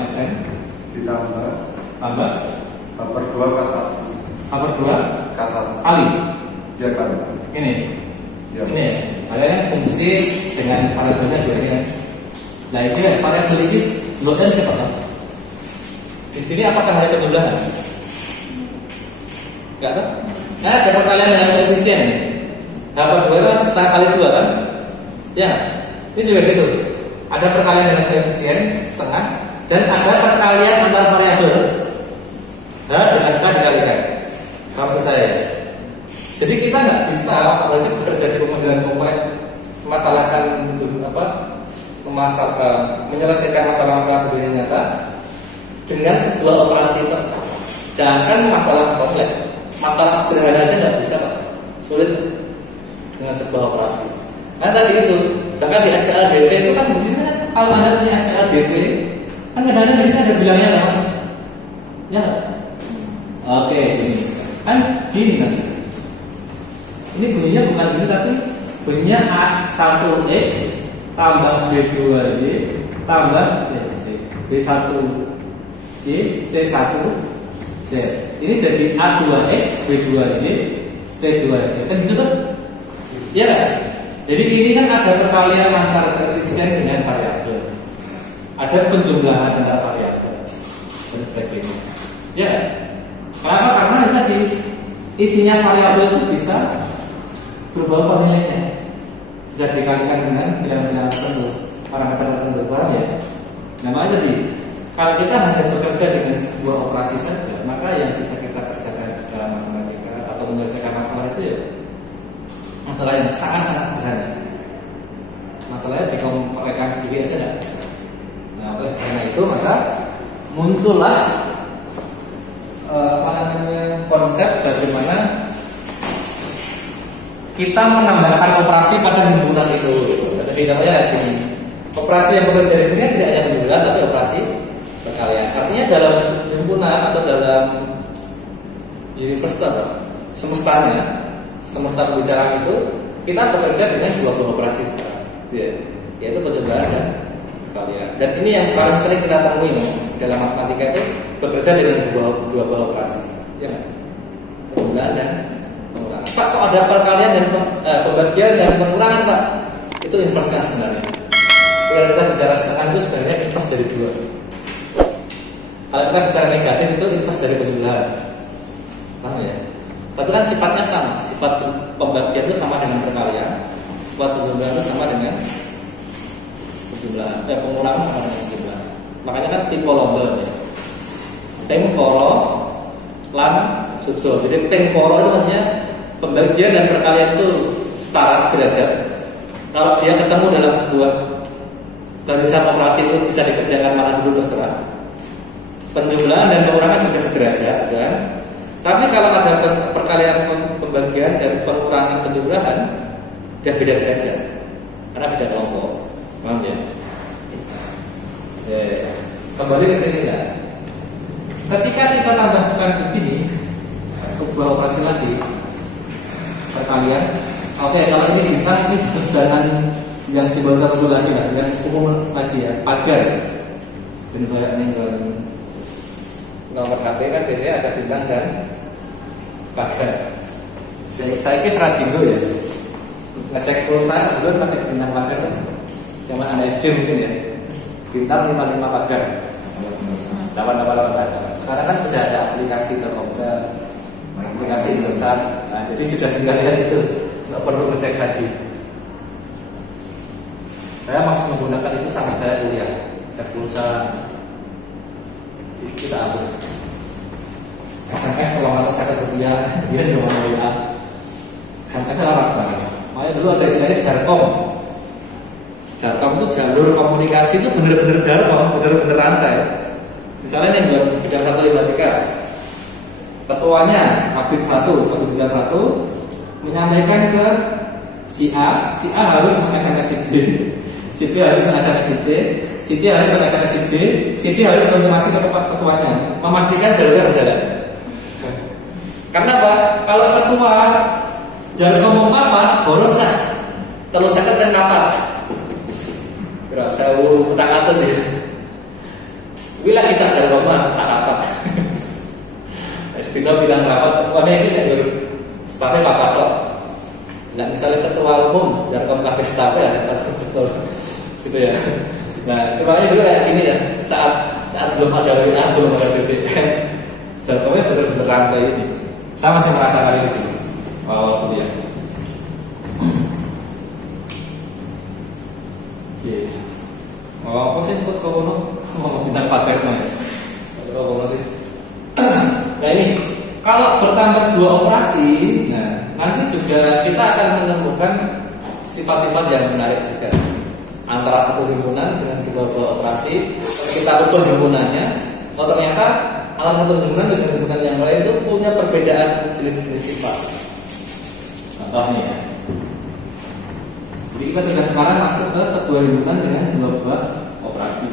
SN ditambah H2 K1 kali ya kan ini ya. Ini ya makanya fungsi dengan variabelnya dua ini kan nah itu ya variabel ini loadnya kita tahu di sini apakah ada penjumlahan enggak tahu nah ada perkalian dengan koefisien H2 itu setengah kali 2 kan ya ini juga gitu ada perkalian dengan koefisien setengah dan ada perkalian antar variabel H dengan K dikalikan maksud saya jadi kita nggak bisa berarti bekerja di pemodelan kompleks memasalahkan menyelesaikan masalah-masalah dunia nyata dengan sebuah operasi itu jangan masalah kompleks masalah sederhana aja nggak bisa Pak sulit dengan sebuah operasi nah tadi itu bahkan di SKLDV itu kan di sini kan kalau Anda punya SKLDV kan kadang-kadang di sini ada bilangnya ya Mas ya oke ini kan gini kan ini bunyinya bukan ini tapi bunyinya A1X tambah B2Y tambah B1Y C1Z ini jadi A2X B2Y C2Z kan gitu kan iya kan jadi ini kan ada perkalian antara koefisien dengan variabel ada penjumlahan antara variabel dan sebagainya ya kenapa karena tadi isinya variabel itu bisa berubah nilainya bisa dikalikan dengan bilangan-bilangan tertentu parameter tertentu paham ya namanya tadi kalau kita hanya bekerja dengan sebuah operasi saja maka yang bisa kita kerjakan dalam matematika atau menyelesaikan masalah itu ya masalah yang sangat-sangat sederhana masalahnya dikomplekkan sedikit aja nggak bisa nah oleh karena itu maka muncullah konsep bagaimana kita menambahkan operasi pada himpunan itu. Jadi contohnya di sini. Operasi yang bekerja di sini tidak hanya himpunan tapi operasi perkalian. Artinya dalam himpunan atau dalam universe semesta pembicaraan itu kita bekerja dengan dua buah operasi sekarang. Yaitu penjumlahan dan perkalian. Dan ini yang paling sering kita temui dalam matematika itu bekerja dengan dua buah operasi. Ya, penjumlahan dan Pak, kok ada perkalian dan pembagian dan pengurangan Pak? Itu inverse-nya sebenarnya. Kalau kita bicara setengah itu sebenarnya inverse dari dua. Kalau kita bicara negatif itu inverse dari penjumlahan. Paham ya? Tapi kan sifatnya sama. Sifat pembagian itu sama dengan perkalian. Sifat penjumlahan itu sama dengan penjumlahan, pengurangan sama dengan penjumlahan. Makanya kan tipe London ya. Ping poro lan sudo. Jadi ping poro itu maksudnya pembagian dan perkalian itu setara sederajat. Kalau dia ketemu dalam sebuah barisan operasi itu bisa dikerjakan mana dulu terserah. Penjumlahan dan pengurangan juga sederajat, kan? Tapi kalau ada perkalian pembagian dan pengurangan penjumlahan, dia beda derajat karena beda kelompok. Paham ya? Kembali ke sini ya. Ketika kita tambahkan begini, sebuah operasi lagi perkalian. Oke, kalau ini bintang ini jangan yang simbol tertentu lagi lah, yang umum lagi ya, pagar. Dan kayak ini nomor HP kan biasanya ada bintang dan pagar. Saya kira serat dulu ya. Ngecek pulsa dulu pakai bintang pagar kan. Zaman ada SD mungkin ya. Bintang 55 pagar. 888 pagar. Sekarang kan sudah ada aplikasi Telkomsel, aplikasi Indosat. Nah, jadi sudah tinggal lihat itu, nggak perlu ngecek lagi. Saya masih menggunakan itu sampai saya kuliah. Cek pulsa kita harus SMS kalau nggak saya kuliah dia di nomor WA. Sampai saya lama banget. Makanya dulu ada istilahnya Jarkom. Jarkom itu jalur komunikasi itu bener-bener jarkom, bener-bener rantai. Misalnya nih buat bidang 153, ketuanya Kabid 1, Kabid 1 menyampaikan ke si A harus meng-SMS si B, si B harus meng-SMS si C, si C harus meng-SMS si D, si D harus konfirmasi ke ketuanya, memastikan jalurnya berjalan. Karena apa? Kalau ketua jalur ngomong apa, boros lah. Terus saya kan kapat. Berasa utang atas ya. Wilah kisah jalur ngomong sak kapat. Istilah bilang rapat, ketuanya ini yang dulu stafnya papat kok. Nah misalnya ketua umum jalur kabeh stafnya ada betul, gitu ya. Nah itu makanya dulu kayak gini ya. Saat belum ada WA, belum ada BBM, jalurnya benar-benar rantai ini. Saya masih merasakan itu awal kuliah. Apa sih ikut kau mau bintang pagar nih? Apa sih? Nah ini kalau bertambah 2 operasi, nah nanti juga kita akan menemukan sifat-sifat yang menarik juga antara satu himpunan dengan 2 operasi. Kita ubah himpunannya, oh ternyata antara satu himpunan dengan himpunan yang lain itu punya perbedaan jenis-jenis sifat. Contohnya ya. Jadi kita sudah sekarang masuk ke sebuah himpunan dengan 2 buah operasi.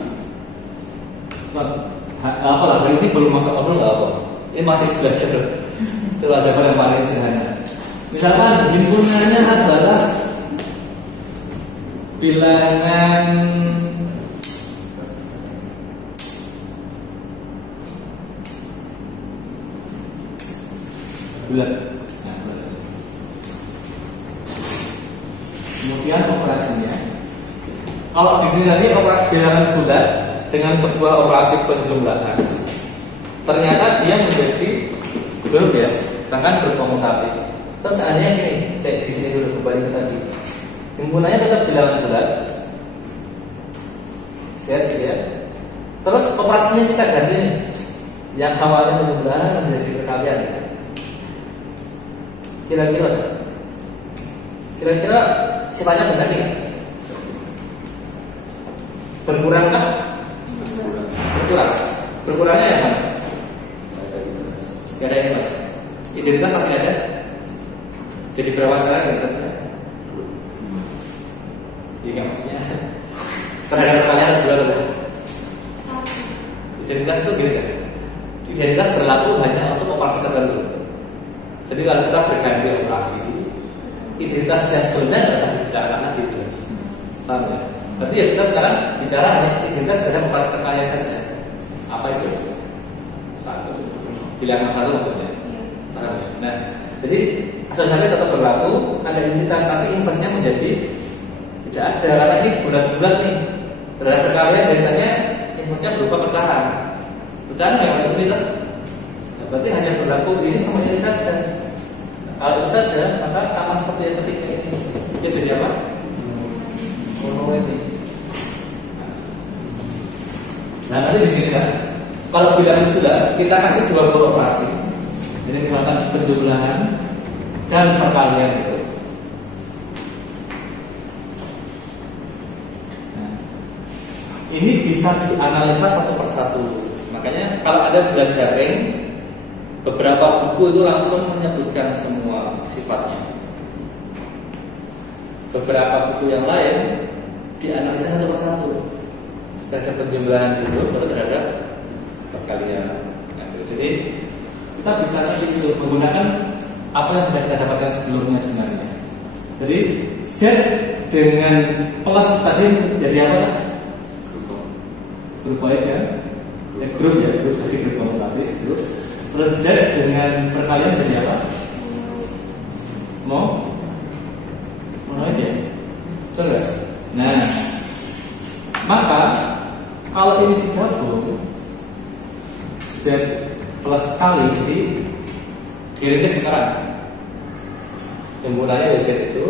Apa lah, hari ini belum masuk obrol nggak apa? Ini masih belajar. Belajar yang paling sederhana. Misalkan himpunannya adalah bilangan bulat. Nah, bulat. Kemudian operasinya, kalau di sini tadi bilangan bulat dengan sebuah operasi penjumlahan, ternyata dia menjadi grup ya, bahkan berkomutatif. Terus seandainya gini, saya di sini dulu kembali ke tadi, himpunannya tetap bilangan bulat, set ya. Terus operasinya kita ganti nih, yang awalnya penjumlahan menjadi perkalian. Kira-kira sifatnya benar nggak? Berkurang kah? Berkurang. Berkurangnya ya kan? Gak ada ini mas. Identitas masih ada. Jadi berapa sekarang identitasnya? Iya maksudnya. Terhadap perkalian ada berapa? Identitas itu gitu kan? Identitas berlaku hanya untuk operasi tertentu. Jadi kalau kita berganti operasi, identitas yang sebenarnya tidak usah dibicarakan lagi gitu. Paham ya? Berarti ya kita sekarang bicara hanya identitas terhadap operasi perkalian saja. Apa itu? 1. Bilangan 1 maksudnya. Paham ya? Nah, jadi asosiasinya tetap berlaku, ada identitas tapi inversenya menjadi tidak ada karena ini bulat-bulat nih. Terhadap perkalian biasanya inversenya berupa pecahan. Pecahan nggak masuk sini kan? Nah, berarti hanya berlaku ini sama ini saja. Kalau itu saja, maka sama seperti yang ketiga ini. Dia jadi apa? Monoetik. Nah nanti di sini kan, kalau bilangan sudah kita kasih dua buah operasi. Jadi misalkan penjumlahan dan perkalian itu. Nah, ini bisa dianalisa satu persatu. Makanya kalau ada belajar ring, beberapa buku itu langsung menyebutkan semua sifatnya. Beberapa buku yang lain dianalisa satu persatu. Terhadap penjumlahan dulu, baru terhadap perkalian. Nah, di sini kita bisa nanti menggunakan apa yang sudah kita dapatkan sebelumnya sebenarnya. Jadi Z dengan plus tadi jadi apa? Grup baik ya? Grup tadi grup komutatif grup. Terus Z dengan perkalian jadi apa? Monoid ya? Betul nggak? Nah, maka kalau ini digabung Z plus kali jadi dirintis sekarang penggunaannya Z itu,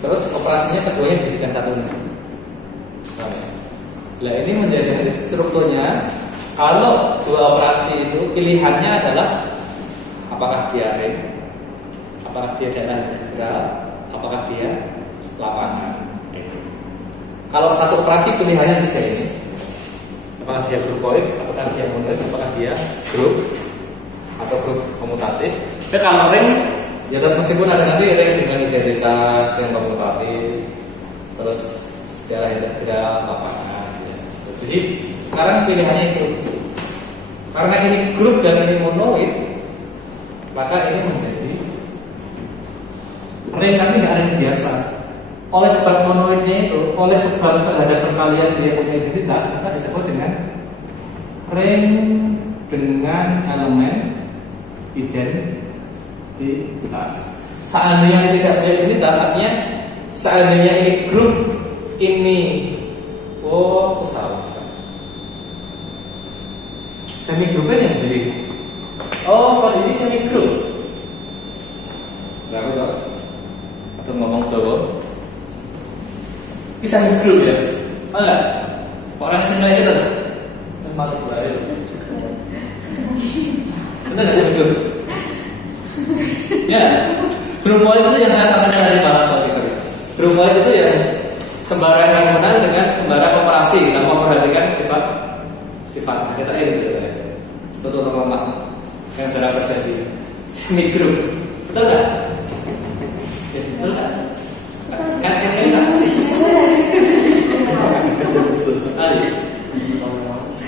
terus operasinya keduanya dijadikan satu. Nah ini menjadi strukturnya. Kalau dua operasi itu pilihannya adalah apakah dia ring, apakah dia daerah integral, apakah dia lapangan. Kalau satu operasi pilihannya tiga ini, apakah dia grupoid, apakah dia monoid, apakah dia grup atau grup komutatif. Tapi kalau ring, ya meskipun ada nanti ring dengan identitas dengan komutatif, terus daerah integral, lapangan. Ya. Jadi sekarang pilihannya itu. Karena ini grup dan ini monoid, maka ini menjadi ring tapi nggak ring biasa. Oleh sebab monoidnya itu, oleh sebab terhadap perkalian dia punya identitas, maka disebut dengan ring dengan elemen identitas. Seandainya tidak punya identitas, artinya seandainya ini grup ini, salah. Semi grupnya yang jadi. Sorry, ini semi grup. Berapa kok? Atau ngomong Jawa? Ini semi grup ya? Enggak? Orang yang sengaja itu mati balik. Betul nggak semi grup? Ya, grup monoid itu yang saya sampaikan dari bahasa sorry. Grup monoid itu yang sembarang himpunan dengan sembarang operasi tanpa memperhatikan sifat kita ini gitu ya. Struktur lemah yang sedang terjadi semi grup. Betul nggak? Ya, betul nggak? Kan semi nggak?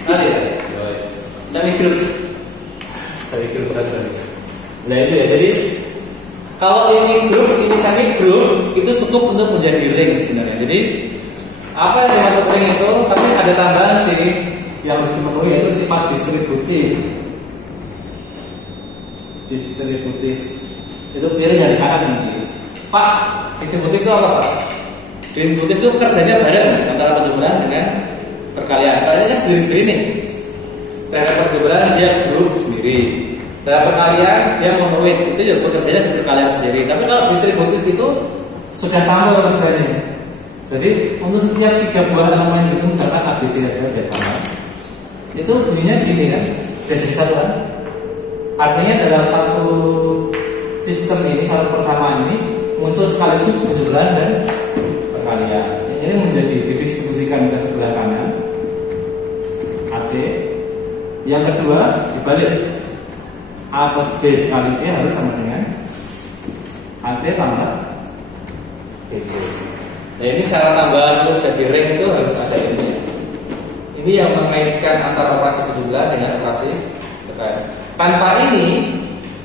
Ada ya? Semi grup. Nah itu ya. Jadi kalau ini grup, ini semi grup, itu cukup untuk menjadi ring sebenarnya. Jadi apa yang dimaksud ring itu? Tapi ada tambahan sih yang mesti dipenuhi, yaitu sifat distributif. Itu piring dari kanan nanti. Pak, distributif itu apa Pak? Distributif itu kerjanya bareng antara penjumlahan dengan perkalian. Perkaliannya kan sendiri-sendiri nih. Terhadap penjumlahan dia grup sendiri. Terhadap perkalian dia monoid, itu juga bekerjanya di perkalian sendiri. Tapi kalau distributif itu sudah sama kerjanya. Jadi untuk setiap 3 buah elemen itu misalkan ABC saja biar sama. Itu bunyinya gini kan, basic satu kan. Artinya dalam satu sistem ini, satu persamaan ini muncul sekaligus penjumlahan dan perkalian. Ini menjadi didistribusikan ke sebelah kanan AC. Yang kedua dibalik, A plus B kali C harus sama dengan AC tambah BC. Nah ini syarat tambahan untuk jadi ring itu harus ada ini. Ini yang mengaitkan antara operasi penjumlahan dengan operasi perkalian. Tanpa ini,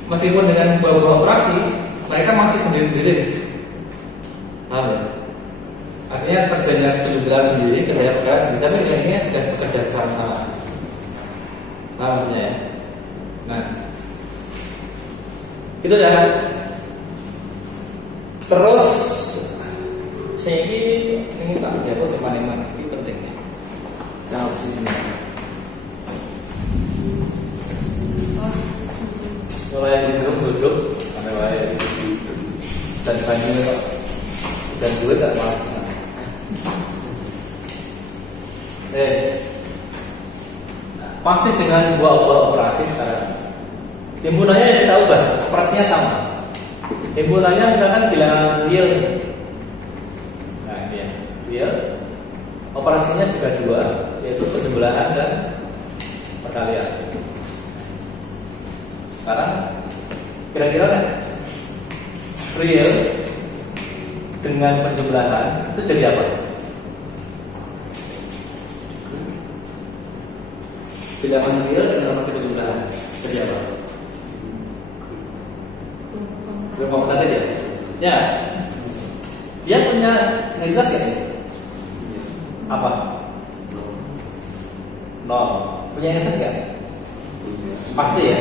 meskipun dengan buah-buah operasi, mereka masih sendiri-sendiri. Paham ya? Artinya kerjanya penjumlahan sendiri, kerjanya perkalian sendiri, tapi ini sudah bekerja bersama-sama. Paham maksudnya ya? Nah, itu ya. Terus saya ini tak dihapus teman-teman, ini penting. Saya hapus di sini. Mulai duduk sampai dan banyak dan duit tak mas. masih dengan dua operasi sekarang. Himpunannya yang kita ubah, operasinya sama. Himpunannya misalkan bilangan real. Nah ini ya, real. Operasinya juga dua, yaitu penjumlahan dan perkalian. Sekarang kira-kira kan real dengan penjumlahan itu jadi apa? Bilangan real dengan operasi penjumlahan jadi apa? Grup tadi ya? Ya. Dia punya identitas ya? Apa? Nol. Punya identitas kan? Pasti ya.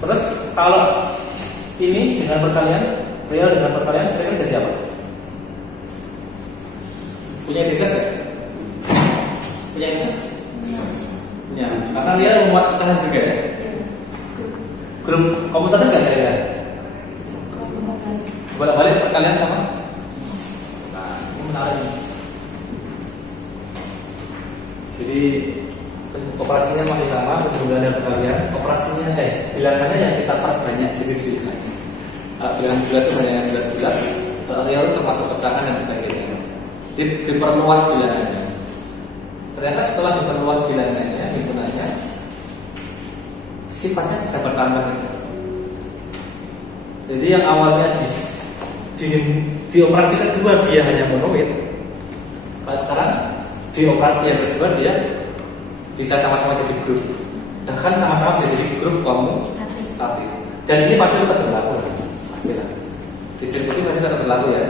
Terus kalau ini dengan perkalian, real dengan perkalian, kira-kira jadi apa? Punya identitas ya? Punya identitas? Punya. Karena real memuat pecahan juga ya. Grup komputer nggak kira-kira? Bolak-balik perkalian sama? Nah, ini menarik. Jadi operasinya masih sama, penjumlahan dan perkalian. Operasinya bilangannya yang kita perbanyak jenis bilangan. Bilangan bulat itu banyak bulat-bulat. Real itu termasuk pecahan dan sebagainya. Diperluas bilangannya. Ternyata setelah diperluas bilangannya, himpunannya sifatnya bisa bertambah. Jadi yang awalnya di operasi kedua dia hanya monoid. Kalau sekarang di operasi yang kedua dia bisa sama-sama jadi grup, bahkan sama-sama jadi grup komutatif. Dan ini pasti tetap berlaku, pastilah. Distributif pasti tetap berlaku ya.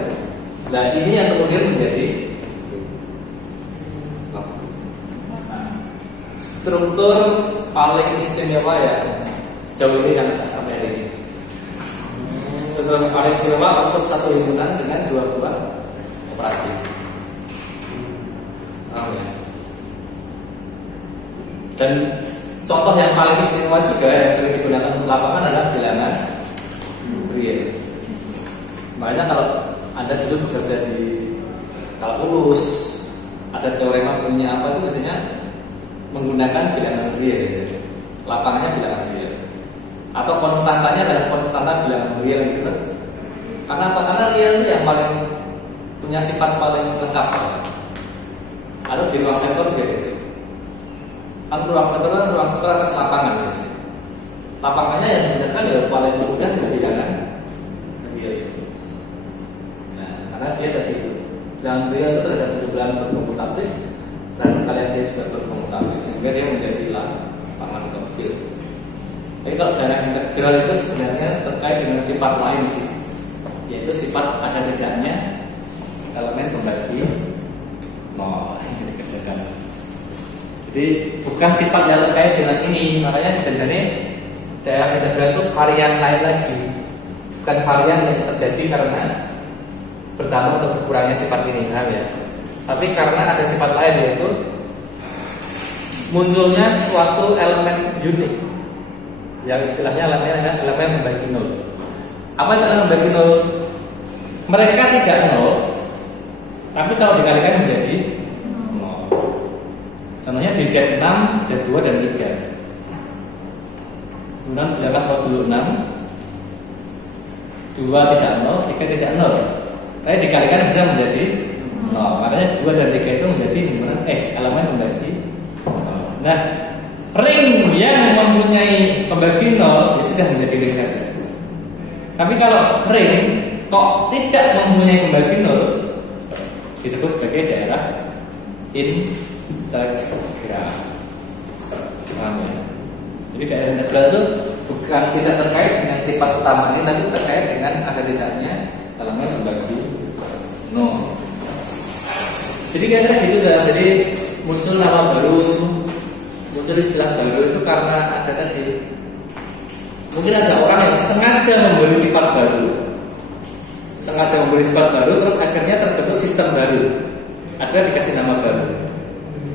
Nah ini yang kemudian menjadi struktur paling istimewa ya sejauh ini yang sampai hari ini. Struktur paling istimewa untuk satu himpunan dengan dua buah operasi. Dan contoh yang paling istimewa juga yang sering digunakan untuk lapangan adalah bilangan real. Makanya kalau Anda dulu bekerja di kalkulus, ada teorema bunyinya apa itu biasanya menggunakan bilangan real. Lapangannya bilangan real. Atau konstantanya adalah konstanta bilangan real gitu. Karena apa? Karena real itu yang paling punya sifat paling lengkap. Ada di ruang vektor juga gitu. Kan ruang vektor atas lapangan biasanya. Lapangannya yang digunakan ya paling mudah di bilangan real itu. Nah, karena dia tadi itu bilangan real itu terhadap penjumlahan berkomutatif dan kalian dia juga berkomutatif sehingga dia menjadi lapangan atau field. Jadi kalau daerah integral itu sebenarnya terkait dengan sifat lain sih, yaitu sifat ada tidaknya elemen pembagi nol yang dikerjakan. Jadi bukan sifat yang terkait dengan ini, makanya bisa jadi daerah integral itu varian lain lagi, bukan varian yang terjadi karena bertambah atau berkurangnya sifat ini ya. Tapi karena ada sifat lain yaitu munculnya suatu elemen unik yang istilahnya elemen membagi nol. Apa itu elemen membagi nol? Mereka tidak nol, tapi kalau dikalikan menjadi nol. Contohnya di Z6 ada 2 dan 3. Kemudian bilangkan kalau dulu 6, 2 tidak 0, 3 tidak 0. Tapi dikalikan bisa menjadi 0. Makanya 2 dan 3 itu menjadi elemen membagi 0. Nah, ring yang mempunyai pembagi 0 ya sudah menjadi ring saja. Tapi kalau ring kok tidak mempunyai pembagi 0 disebut sebagai daerah integral. Paham ya? Jadi daerah integral itu bukan tidak terkait dengan sifat utama ini, tapi terkait dengan ada tidaknya elemen pembagi 0. Jadi kira-kira gitu saja. Jadi muncul nama baru, muncul istilah baru itu karena ada tadi mungkin ada orang yang sengaja memberi sifat baru, terus akhirnya terbentuk sistem baru, akhirnya dikasih nama baru.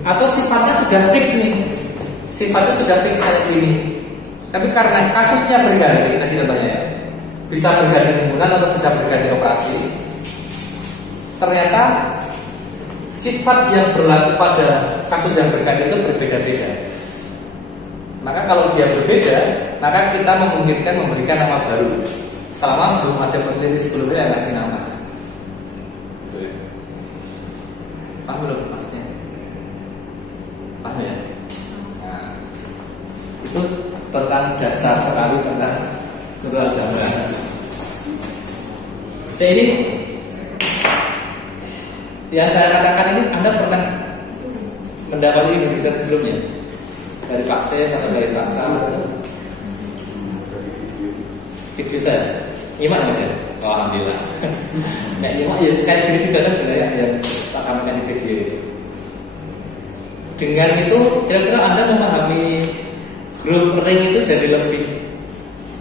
Atau sifatnya sudah fix nih, sifatnya sudah fix saat ini, tapi karena kasusnya berganti, tadi contohnya ya, bisa berganti himpunan atau bisa berganti operasi. Ternyata sifat yang berlaku pada kasus yang berganti itu berbeda-beda. Maka kalau dia berbeda, maka kita memungkinkan memberikan nama baru selama belum ada peneliti sebelumnya yang ngasih nama. Paham belum maksudnya? Paham ya? Nah, itu tentang dasar sekali tentang struktur aljabar. Jadi yang saya katakan ini Anda pernah mendapat ini di sebelumnya dari Pak C sampai dari Pak Sam. Video saya nyimak nggak sih? Oh, alhamdulillah. Kayak nyimak ya kayak gini juga kan sebenarnya yang tak sampaikan di video itu. Dengan itu kira-kira Anda memahami grup ring itu jadi lebih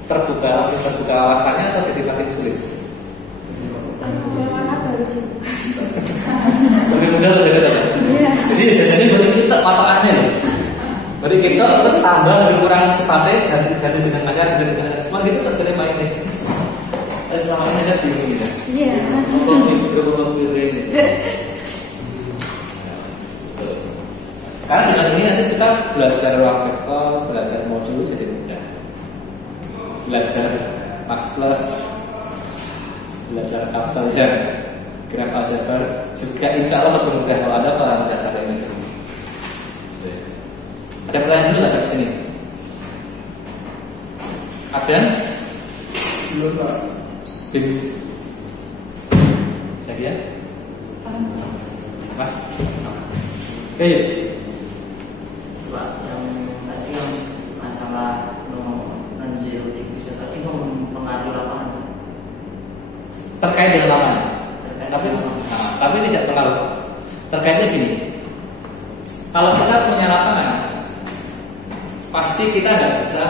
terbuka wawasannya atau jadi makin sulit? Lebih mudah atau jadi apa? Jadi biasanya buat kita patokannya loh. Berarti kita terus tambah kurang sifatnya ganti jeneng aja, ganti jeneng aja. Cuma gitu kan jadi mainnya. Terus namanya ada bingung ya. Iya. Grup ini. Karena dengan ini nanti kita belajar ruang vektor, belajar modul jadi mudah. Belajar max plus, belajar kapsel dan graf aljabar juga insya Allah lebih mudah kalau Anda paham dasar ini. Ada pertanyaan dulu nggak di sini? Ada? Belum Pak. Saya lihat. Mas. Oke. Pak, yang tadi yang masalah non-zero divisor tadi mempengaruhi lapangan. Terkait dengan lapangan. Tapi tidak pengaruh. Terkaitnya gini. Kalau kita punya lapangan, pasti kita nggak bisa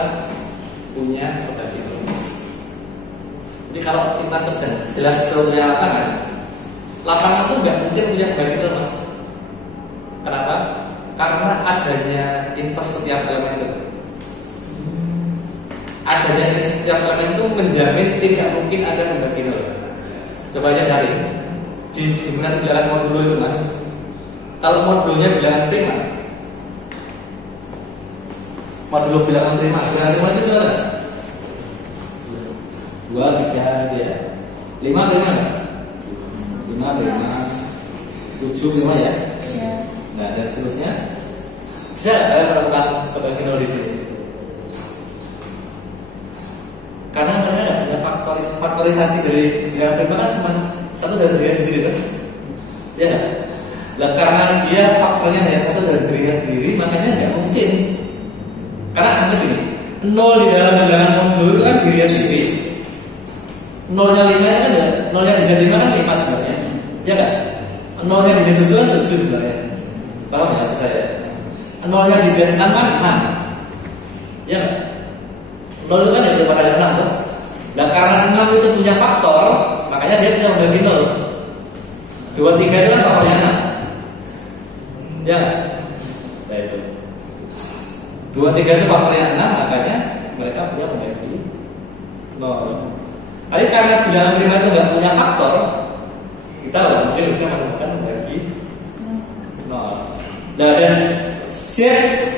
punya pembagi nol. Jadi kalau kita sudah jelas punya lapangan itu nggak mungkin punya pembagi nol, Mas. Kenapa? Karena adanya inverse setiap elemen itu. Adanya inverse setiap elemen itu menjamin tidak mungkin ada pembagi nol. Coba aja cari di hubungan bilangan modulo itu, Mas. Kalau modulnya bilangan prima, modulo bilangan prima itu berapa? 2, 3, ya. 5 prima nggak? 5 prima, 7 prima ya. Nah, dan seterusnya bisa kalian menemukan pembagi nol di sini. Karena mereka tidak punya faktorisasi dari bilangan prima kan cuma satu dari dirinya sendiri kan? Ya nggak? Nah, karena dia faktornya hanya satu dari dirinya sendiri, makanya nggak mungkin. Karena maksud gini, 0 di dalam bilangan modulo itu kan dirinya sendiri. 0-nya 5 kan ya, 0-nya di Z5 kan 5 sebenarnya. Ya nggak? 0-nya di Z7 kan 7 sebenarnya. Paham ya maksud saya? 0-nya di Z6 kan 6. Ya nggak? 0 itu kan ya pada 6 terus. Nah, karena 6 itu punya faktor, makanya dia punya pembagi 0. 2, 3 itu kan faktornya 6. Ya, nah itu 2, 3 itu faktornya 6, makanya mereka punya pembagi 0. Tapi karena bilangan prima itu nggak punya faktor, kita mungkin bisa menemukan pembagi 0. Nah, dan Z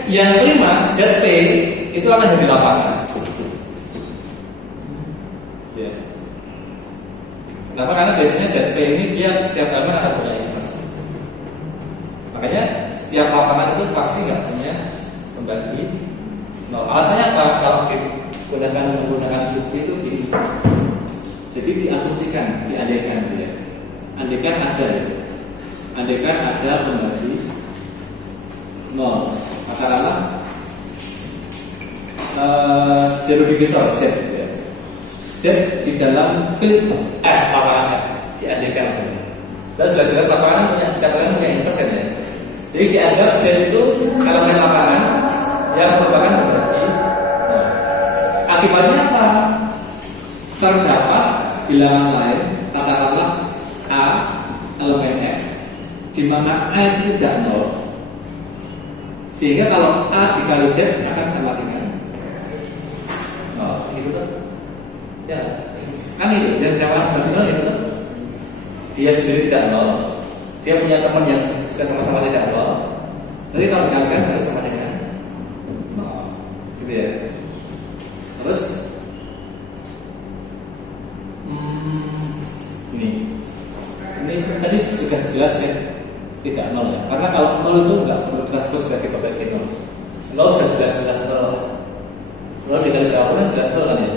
yang prima, ZP itu akan jadi lapangan. Ya. Kenapa? Karena biasanya ZP ini dia setiap elemen akan punya inverse. Makanya setiap lapangan itu pasti nggak punya pembagi nol. Alasannya apa? Kalau menggunakan bukti itu gini. Jadi diasumsikan, diandaikan ya. Andaikan ada pembagi nol. Katakanlah zero divisor Z ya. Z di dalam field F, lapangan F diandaikan maksudnya. Dan jelas-jelas lapangan punya setiap elemen punya inverse ya. Jadi dianggap Z itu elemen lapangan yang merupakan pembagi nol. Akibatnya apa? Terdapat bilangan lain, katakanlah A elemen F, di mana A itu tidak nol. Sehingga kalau A dikali Z akan sama dengan nol, gitu kan? Ya, kan itu yang dapat pembagi nol itu kan? Dia sendiri tidak nol. Dia punya teman yang juga sama-sama tidak nol. Jadi kalau dikalikan harus sama dengan nol. Terus ini tadi sudah jelas ya, tidak nol ya. Karena kalau nol itu nggak perlu kita sebut sebagai pembagi nol. Nol sudah jelas nol. Nol dikali berapa kan jelas nol kan ya.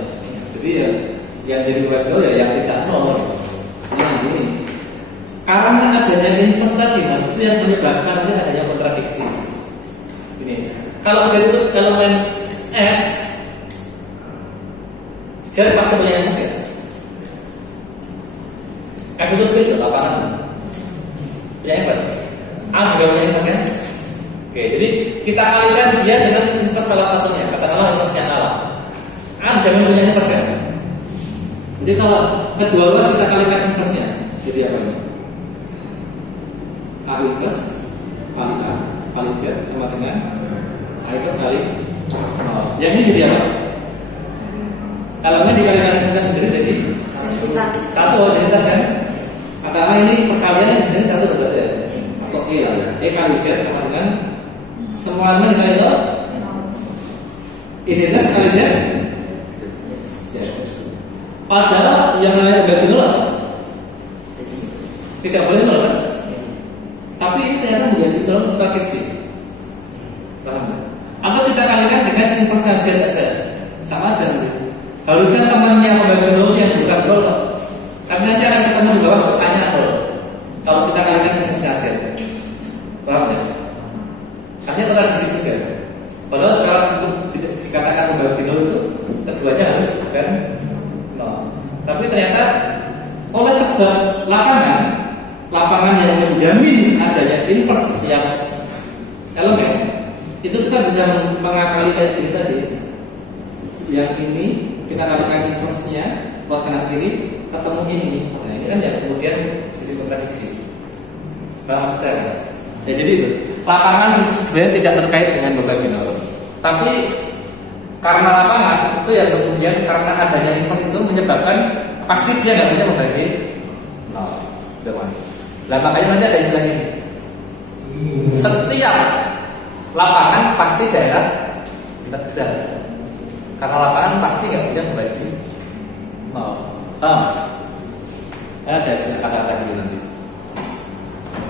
Jadi ya yang jadi pembagi nol ya yang tidak nol. Nah ini karena adanya inverse tadi, mas, itu yang menyebabkan adanya kontradiksi. Ini kalau Z itu elemen F, Z pasti punya inverse ya. F itu field lapangan, punya inverse. A juga punya inverse ya. Oke, jadi kita kalikan dia dengan inverse salah satunya, katakanlah inverse-nya A. A dijamin punya inverse ya. Jadi kalau kedua ruas kita kalikan inverse-nya, jadi apa ini? A inverse kali A kali Z sama dengan A inverse kali nol. Yang ini jadi apa? Elemen dikalikan inverse sendiri jadi satu identitas kan? Katakanlah ini perkalian yang jadi satu berarti ya? Atau E lah ya. E kali Z sama dengan semua elemen dikali nol. Identitas kali Z. Padahal yang namanya bagi nol apa? Tidak boleh nol kan? Tapi ini ternyata menjadi dalam kontradiksi. Paham? Atau kita kalikan dengan inverse Z saja, sama saja. Harusnya temannya membagi nol yang bukan nol. Tapi nanti akan ketemu di bawah bertanya nol. Kalau kita kalikan inverse Z, paham ya? Artinya kontradiksi juga. Padahal sekarang untuk dikatakan membagi nol itu keduanya harus bukan nol. Tapi ternyata oleh sebab lapangan yang menjamin adanya inverse yang elemen itu kita bisa mengakali kayak gini tadi. Yang ini kita kalikan inverse-nya cos kanan kiri ketemu ini. Nah ini kan yang kemudian jadi kontradiksi. Paham maksud saya, Mas? Ya jadi itu lapangan sebenarnya tidak terkait dengan membagi nol. Tapi karena lapangan itu yang kemudian karena adanya inverse itu menyebabkan pasti dia nggak punya membagi nol. Udah Mas. Nah makanya nanti ada istilah ini. Setiap lapangan pasti daerah integral. Karena lapangan pasti nggak punya membagi nol. Mas? Ada istilah kata-kata ini nanti.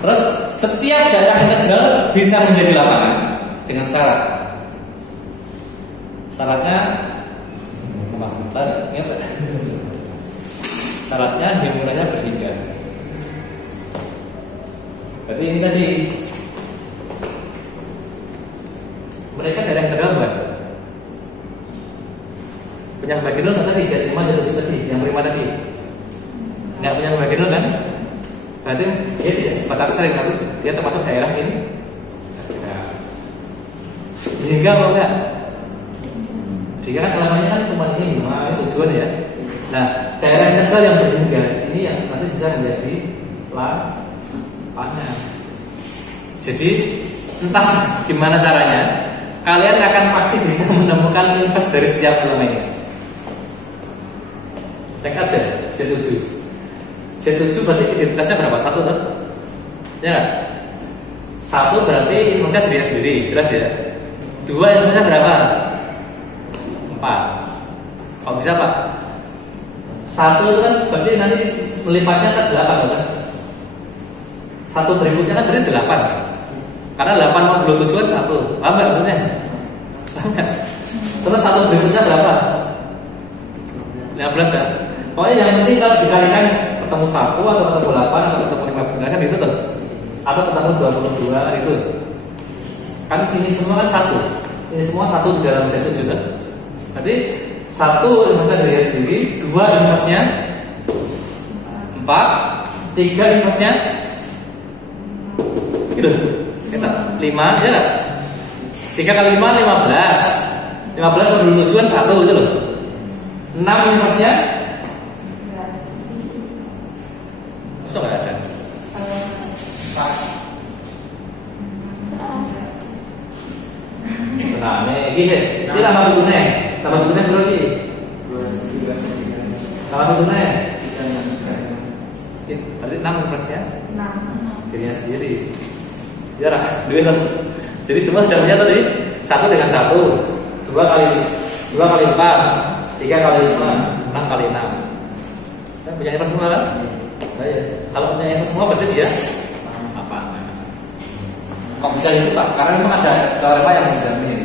Terus setiap daerah integral bisa menjadi lapangan dengan syarat. Syaratnya syaratnya himpunannya berhingga. Berarti ini tadi mereka daerah integral bukan? Punya membagi nol tadi, Z5 Z7 tadi, yang prima tadi nggak punya membagi nol kan? Berarti dia tidak sebatas sering, tapi dia termasuk daerah ini. Nah, hingga apa enggak? Hingga kan elemennya kan cuma ini, nah itu tujuan ya. Nah, daerah integral yang berhingga ini yang nanti bisa menjadi lapangan. Jadi entah gimana caranya, kalian akan pasti bisa menemukan inverse dari setiap elemennya. Cek aja Z7. Z7 berarti identitasnya berapa? 1 kan? Ya. 1 berarti inverse dirinya sendiri, jelas ya. 2 inverse berapa? 4. Kok bisa Pak? 1 itu kan berarti nanti melipatnya ke 8 kan? 1 berikutnya kan jadi 8. Karena 8 modulo 7 kan 1. Paham nggak maksudnya? Paham nggak? Terus 1 berikutnya berapa? 15 ya? Pokoknya yang penting kalau dikalikan ketemu 1 atau ketemu 8 atau ketemu 15 kan itu tuh. Atau ketemu 22 kan itu. Kan ini semua kan 1. Ini semua 1 di dalam Z7 kan? Berarti 1 inverse dirinya sendiri, 2 inverse-nya 4, 3 inverse-nya gitu. Kita 5 ya enggak? 3 kali 5 15. 15 per 7 kan 1 gitu loh. 6 inverse-nya masuk nggak ada? Nah, ini tambah bukunya. Tambah bukunya berapa lagi? 2 tambah bukunya. Tadi 6 inverse-nya? 6. Dirinya sendiri. Ya lah, 2. Jadi semua sudah punya tadi 1 dengan 1. 2 kali 2 kali 4, 3 kali 5, 6 kali 6. Kan punya input semua kan? Nah, ya. Kalau punya input semua berarti dia apa? Kok bisa itu Pak? Karena memang ada teorema yang menjamin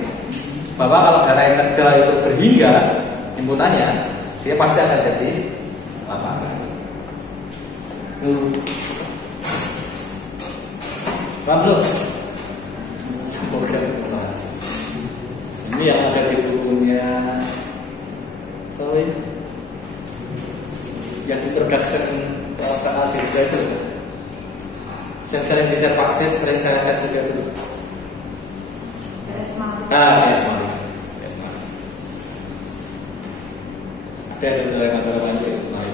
bahwa kalau darah integral itu berhingga inputannya, dia pasti akan jadi lapangan. Paham belum? Semoga bermanfaat. Ini yang ada di bukunya, sorry, yang introduction ke algebra itu, yang sering di-share Paksis, sering saya juga dulu. Yes, Mari. Ada yang lanjut Yes, Mari.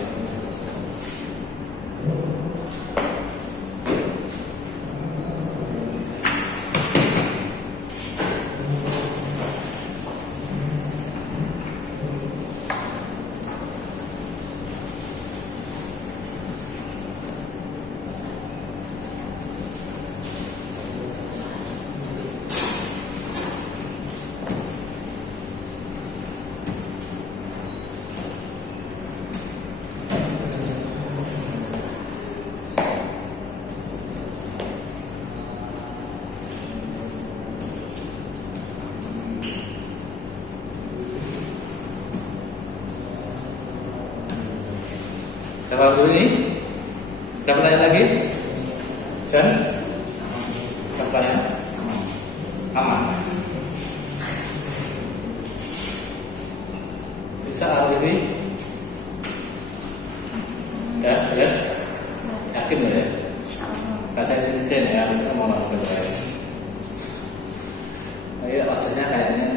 Dapat dulu ini? Ada pertanyaan lagi? Jan? Pertanyaan? Aman. Bisa ini? Ya, yes. Yakin ya? Bahasa Indonesia ya, kita mau lakukan baik. Ayo, rasanya kayaknya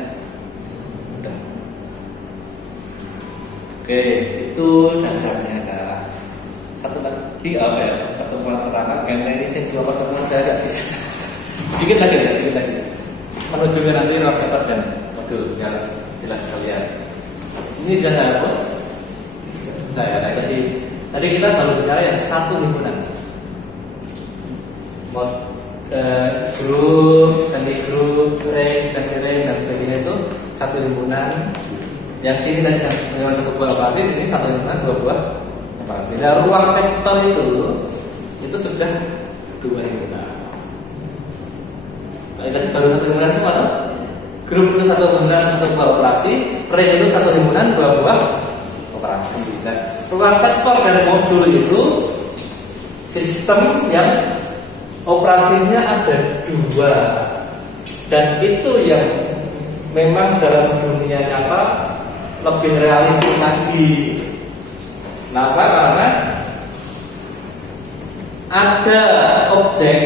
udah. Oke, itu dasarnya cara. Satu lagi apa ya? Pertemuan pertama, karena ini saya dua pertemuan saya agak bisa. Sedikit lagi ya, sedikit lagi. Menuju ke nanti rapat dan modul biar jelas kalian. Ini sudah saya bos. Saya tadi kita baru bicara yang satu himpunan. Grup, ganti grup, range, dan sebagainya itu satu himpunan. Yang sini tadi dengan satu buah operasi, ini satu himpunan dua buah operasi. Dan ruang vektor itu sudah dua himpunan. Tadi baru satu himpunan semua tuh. Grup itu satu himpunan satu buah operasi, range itu satu himpunan dua buah operasi. Nah, ruang vektor dan modul itu sistem yang operasinya ada dua, dan itu yang memang dalam dunia nyata lebih realistis lagi. Kenapa? Karena ada objek,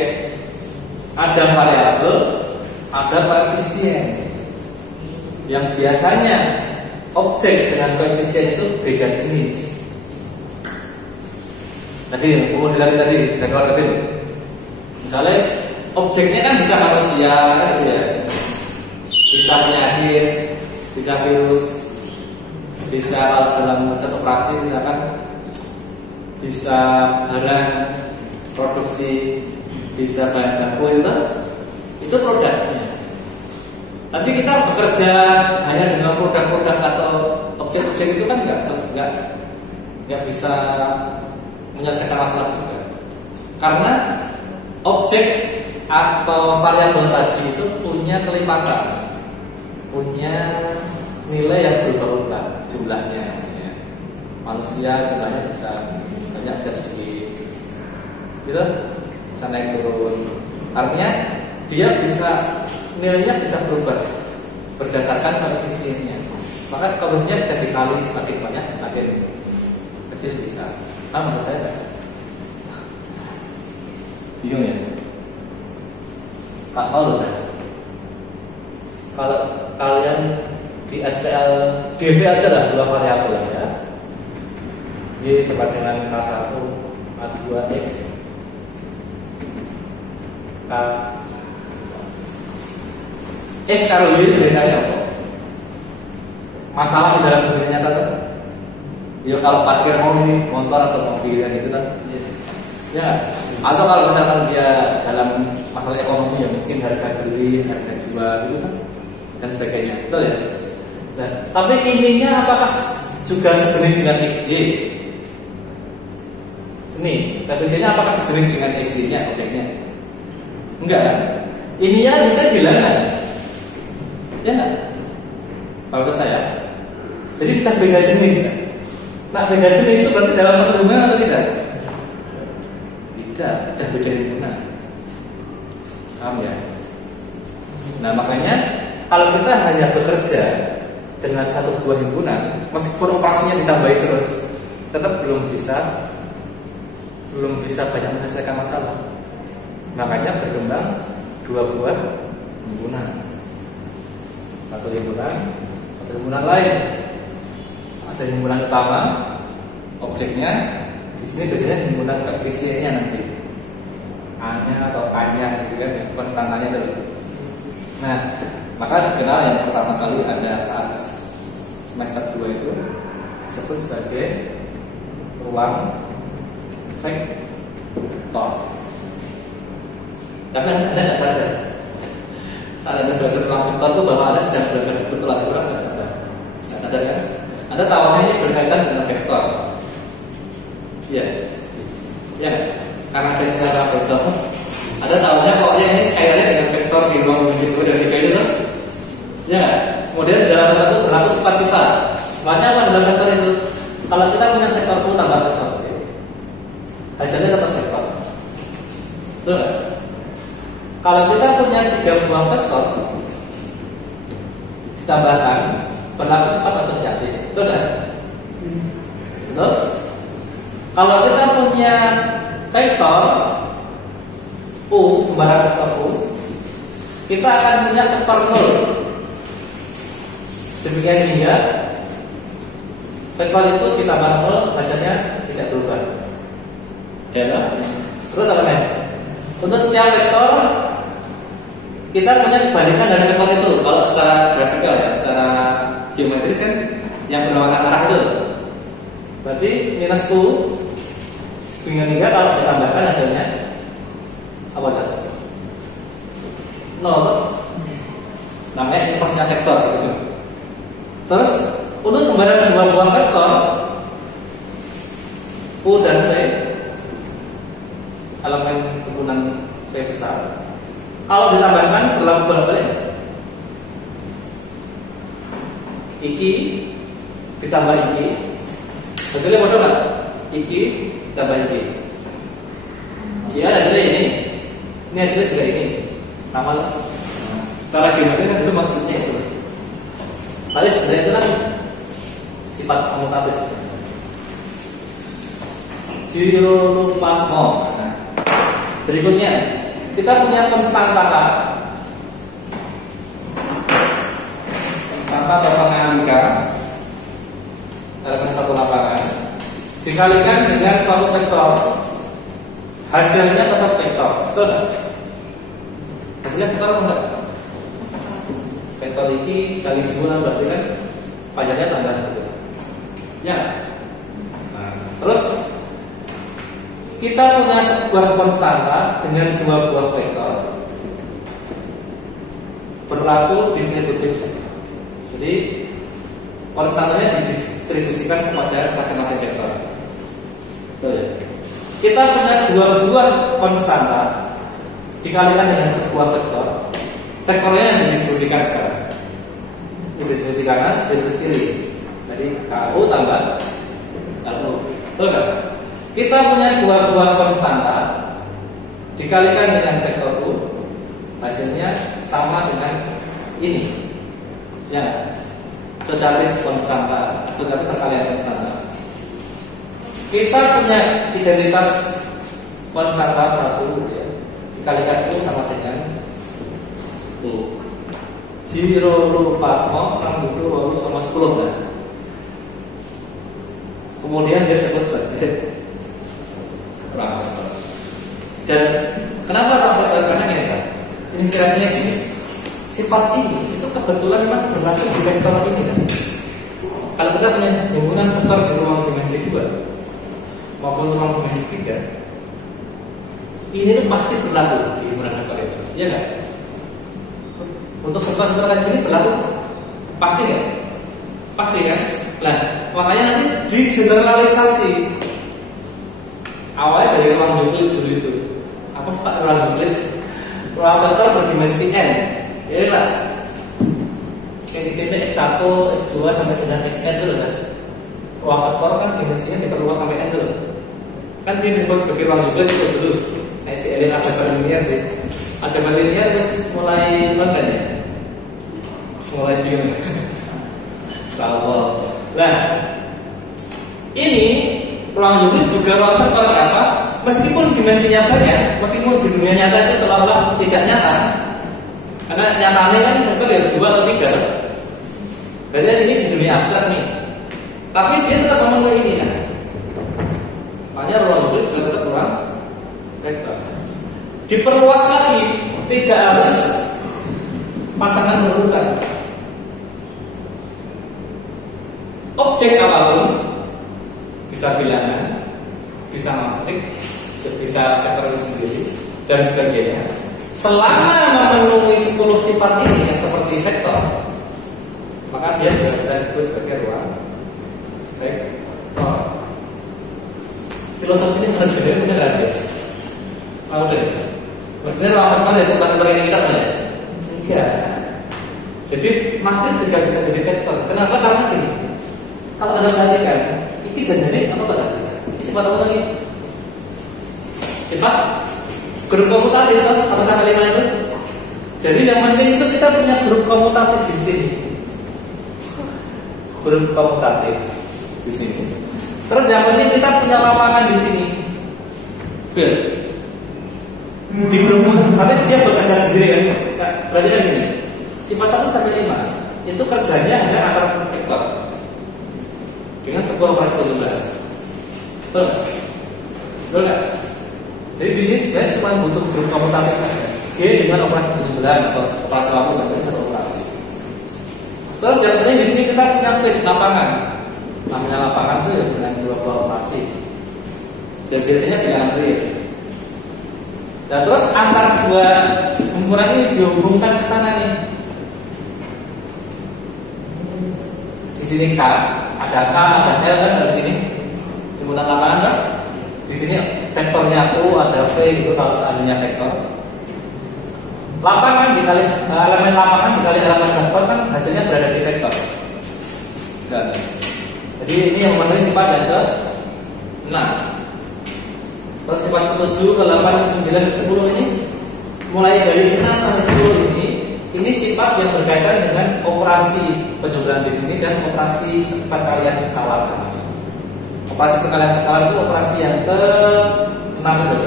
ada variabel, ada koefisien. Yang biasanya objek dengan koefisien itu beda jenis. Tadi kemudian tadi saya keluar tadi. Misalnya objeknya kan bisa manusia, kan gitu ya. Bisa penyakit, bisa virus, bisa dalam satu operasi misalkan, bisa barang produksi, bisa bahan baku itu produknya. Tapi kita bekerja hanya dengan produk-produk atau objek-objek itu kan nggak bisa menyelesaikan masalah juga. Karena objek atau variabel tadi itu punya kelipatan, punya nilai yang berubah-ubah jumlahnya. Manusia jumlahnya bisa banyak, bisa sedikit, gitu, bisa naik turun. Artinya dia bisa nilainya bisa berubah berdasarkan koefisiennya. Maka koefisiennya bisa dikali semakin banyak, semakin kecil bisa. Menurut saya tak? Bingung ya? Pak Paulus ya? Kalau kalian di SPL DV aja lah dua variabel ya. Y sama dengan K1 A2X K X karo Y itu biasanya apa? Masalah di dalam dunia nyata kan? Ya kalau parkir motor atau mobil gitu kan? Ya. Atau kalau misalkan dia dalam masalah ekonomi ya mungkin harga beli, harga jual gitu kan, dan sebagainya, betul ya? Nah, tapi ininya apakah juga sejenis dengan XY? Ini, definisinya apakah sejenis dengan XY-nya objeknya? Enggak kan? Ininya bisa bilangan. Ya enggak? Kalau menurut saya. Jadi sudah beda jenis. Nah, beda jenis itu berarti dalam satu hubungan atau tidak? Tidak, sudah beda hubungan. Paham ya? Nah, makanya kalau kita hanya bekerja dengan satu buah himpunan, meskipun operasinya ditambahi terus, tetap belum bisa banyak menyelesaikan masalah. Makanya berkembang dua buah himpunan, satu himpunan lain. Ada himpunan utama, objeknya. Di sini biasanya himpunan koefisiennya nanti, A-nya atau K-nya gitu kan, konstantannya dulu. Nah, maka dikenal yang pertama kali ada saat semester 2 itu disebut sebagai ruang vektor. Tapi Anda nggak sadar. Saat Anda belajar ruang vektor itu bahwa Anda sedang belajar spekulasi, orang nggak sadar. Nggak sadar kan? Anda tahunya ini berkaitan dengan vektor. Iya, ya, karena ada istilah vektor. Anda tahunya pokoknya ini kaitannya dengan vektor di ruang dimensi 2 dan 3 itu. Ya, kemudian dalam vektor itu berlaku sifat-sifat. Makanya apa dalam vektor itu? Kalau kita punya vektor U tambah vektor V, hasilnya tetap vektor. Betul nggak? Kalau kita punya 3 buah vektor ditambahkan, berlaku sifat asosiatif. Betul nggak? Betul? Kalau kita punya vektor U, sembarang vektor U, kita akan punya vektor 0. Demikian hingga vektor itu ditambah 0 hasilnya tidak berubah. Ya kan? Terus apa nih? Untuk setiap vektor kita punya kebalikan dari vektor itu. Kalau secara grafikal ya, secara geometris kan yang berlawanan arah itu. Berarti minus U dengan hingga kalau ditambahkan hasilnya apa saja? 0. Namanya inversnya vektor gitu. Terus untuk sembarang dua buah vektor U dan V, elemen himpunan V besar, kalau ditambahkan berlaku bolak-balik. Iki ditambah iki, hasilnya bodoh nggak? Iki tambah iki. Ya hasilnya ini hasilnya juga ini. Nama secara geometri kan itu maksudnya itu. Tapi sebenarnya itu kan sifat komutatif. Zero lupa mau. Nah, berikutnya kita punya konstanta K. Konstanta atau pengalika elemen satu lapangan dikalikan dengan suatu vektor, hasilnya tetap vektor. Betul nggak? Hasilnya vektor atau enggak? Vektor ini kali 2 berarti kan panjangnya tambah gitu. Ya. Nah, terus kita punya sebuah konstanta dengan dua buah vektor berlaku distributif. Jadi konstantanya didistribusikan kepada masing-masing vektor. Betul ya? Kita punya dua buah konstanta dikalikan dengan sebuah vektor. Vektornya yang didistribusikan sekarang. Didistribusi kanan, distribusi kiri. Jadi KU tambah LU. Betul nggak? Kita punya dua buah konstanta dikalikan dengan vektor U, hasilnya sama dengan ini. Ya, asosiatif konstanta, asosiatif perkalian konstanta. Kita punya identitas konstanta 1 ya, dikalikan U sama dengan U. 0 lupa mau 6 itu lalu sama 10 lah. Kemudian dia disebut sebagai ruang vektor. Dan kenapa ruang vektor? Karena gini, inspirasinya gini. Sifat ini itu kebetulan memang berlaku di vektor ini kan. Kalau kita punya hubungan vektor di ruang dimensi 2 maupun ruang dimensi 3, ini tuh pasti berlaku di hubungan vektor itu. Iya nggak? Untuk vektor-vektor ini berlaku pasti nggak? Pasti kan? Nah, makanya nanti digeneralisasi. Awalnya dari ruang Euclid dulu itu. Apa sih Pak ruang Euclid? Ruang vektor berdimensi n. Jadi lah. Di sini x1, x2 sampai dengan xn dulu kan. Ruang vektor kan dimensinya diperluas sampai n dulu. Kan dia disebut sebagai ruang Euclid itu dulu. Nah, si elit aljabar linear sih. Aljabar linear terus mulai kan ya? Mulai bingung. Nah, ini ruang Euclid juga ruang vektor apa? Meskipun dimensinya banyak, meskipun di dunia nyata itu seolah-olah tidak nyata, karena nyatanya kan vektor ya 2 atau 3. Berarti ini di dunia abstrak nih. Tapi dia tetap memenuhi ini ya. Makanya ruang Euclid juga tetap ruang vektor. Diperluas lagi, tidak harus pasangan berurutan. Objek apapun, bisa bilangan, bisa matrik, bisa vektor itu sendiri, dan sebagainya. Selama memenuhi 10 sifat ini yang seperti vektor, maka dia sudah kita sebut sebagai ruang vektor. Filosofi ini harus sebenarnya benar ya. Mau deh. Maksudnya ruang vektor itu bukan yang kita punya. Enggak. Jadi matris juga bisa jadi vektor. Kenapa? Karena ini. Kalau Anda perhatikan, ini jadi apa enggak? Ini sifat apa lagi? Sifat grup komutatif atau sampai 5 itu. Jadi yang penting itu kita punya grup komutatif di sini. Grup komutatif di sini. Terus yang penting kita punya lapangan di sini. Field. Di grup, tapi dia bekerja sendiri kan? Berarti kan gini. Sifat 1 sampai 5 itu kerjanya hanya antara vektor dengan sebuah operasi penjumlahan. Betul nggak? Betul nggak? Jadi di sini sebenarnya cuma butuh grup komutatif saja. G dengan operasi penjumlahan atau operasi lapangan dari satu operasi. Terus yang penting di sini kita punya field lapangan. Namanya lapangan itu ya dengan 2 buah operasi. Dan biasanya bilangan real. Nah terus antar 2 kumpulan ini dihubungkan ke sana nih. Di sini K, ada K, ada L kan dari sini. Himpunan lapangan kan? Di sini vektornya U, ada V gitu kalau seandainya vektor. Lapangan dikali elemen lapangan dikali elemen vektor kan hasilnya berada di vektor. Dan jadi ini yang memenuhi sifat yang ke 6. Terus sifat ke-7, ke-8, ke-9, ke-10 ini mulai dari 6 sampai 10 ini sifat yang berkaitan dengan operasi penjumlahan di sini dan operasi perkalian skalar. Operasi perkalian skalar itu operasi yang ke-6 itu.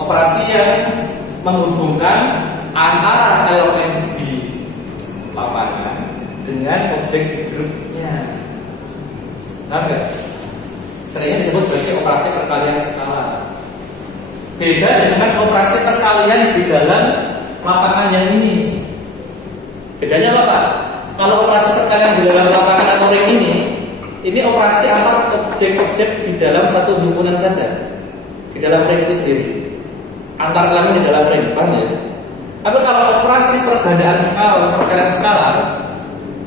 Operasi yang menghubungkan antara elemen di lapangan dengan objek di grupnya. Nah, seringnya disebut sebagai operasi perkalian skalar. Beda dengan operasi perkalian di dalam lapangan yang ini. Bedanya apa Pak? Kalau operasi perkalian di dalam lapangan atau ring ini operasi antar objek-objek di dalam satu himpunan saja. Di dalam ring itu sendiri. Antar elemen di dalam ring, paham ya? Tapi kalau operasi pergandaan skalar, perkalian skalar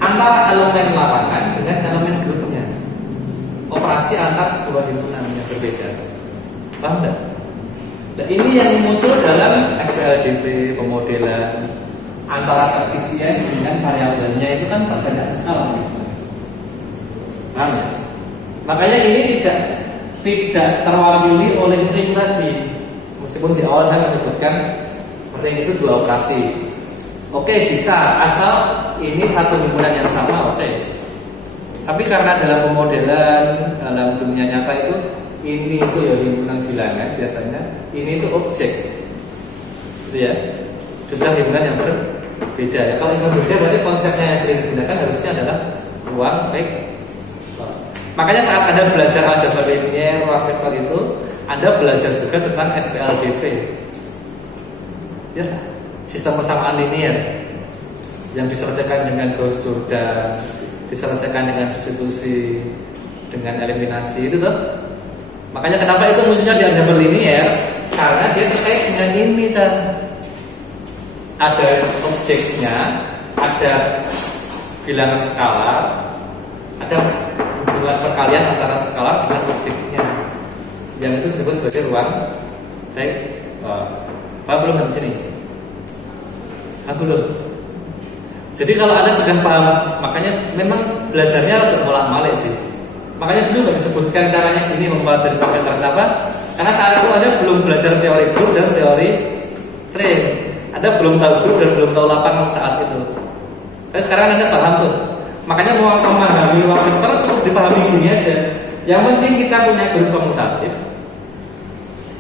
antara elemen lapangan dengan elemen grupnya. Operasi antar 2 himpunan yang berbeda. Paham enggak? Nah, ini yang muncul dalam SPLDV, pemodelan antara koefisien dengan variabelnya itu kan perbedaan skala. Paham ya? Makanya ini tidak terwakili oleh ring tadi. Meskipun di awal saya menyebutkan ring itu 2 operasi. Oke, bisa asal ini satu himpunan yang sama, oke. Tapi karena dalam pemodelan, dalam dunia nyata itu ini itu ya himpunan bilangan biasanya, ini itu objek, gitu ya. Jumlah himpunan yang berbeda. Ya, kalau himpunan berbeda berarti konsepnya yang sering digunakan harusnya adalah ruang vektor. Makanya saat Anda belajar aljabar linear ruang vektor itu, Anda belajar juga tentang SPLDV, ya, sistem persamaan linear yang diselesaikan dengan Gauss-Jordan, diselesaikan dengan substitusi, dengan eliminasi itu tuh. Makanya kenapa itu munculnya di aljabar linear? Karena dia terkait dengan ini, Chan. Ada objeknya, ada bilangan skalar, ada hubungan perkalian antara skalar dengan objeknya, yang itu disebut sebagai ruang vektor. Paham belum di sini? Aku belum. Jadi kalau Anda sudah paham, makanya memang belajarnya untuk bolak-balik sih. Makanya dulu nggak disebutkan caranya gini mempelajari vektor. Kenapa? Karena saat itu Anda belum belajar teori grup dan teori ring. Anda belum tahu grup dan belum tahu lapangan saat itu. Tapi sekarang Anda paham tuh. Makanya mau memahami ruang vektor cukup dipahami gini aja. Yang penting kita punya grup komutatif,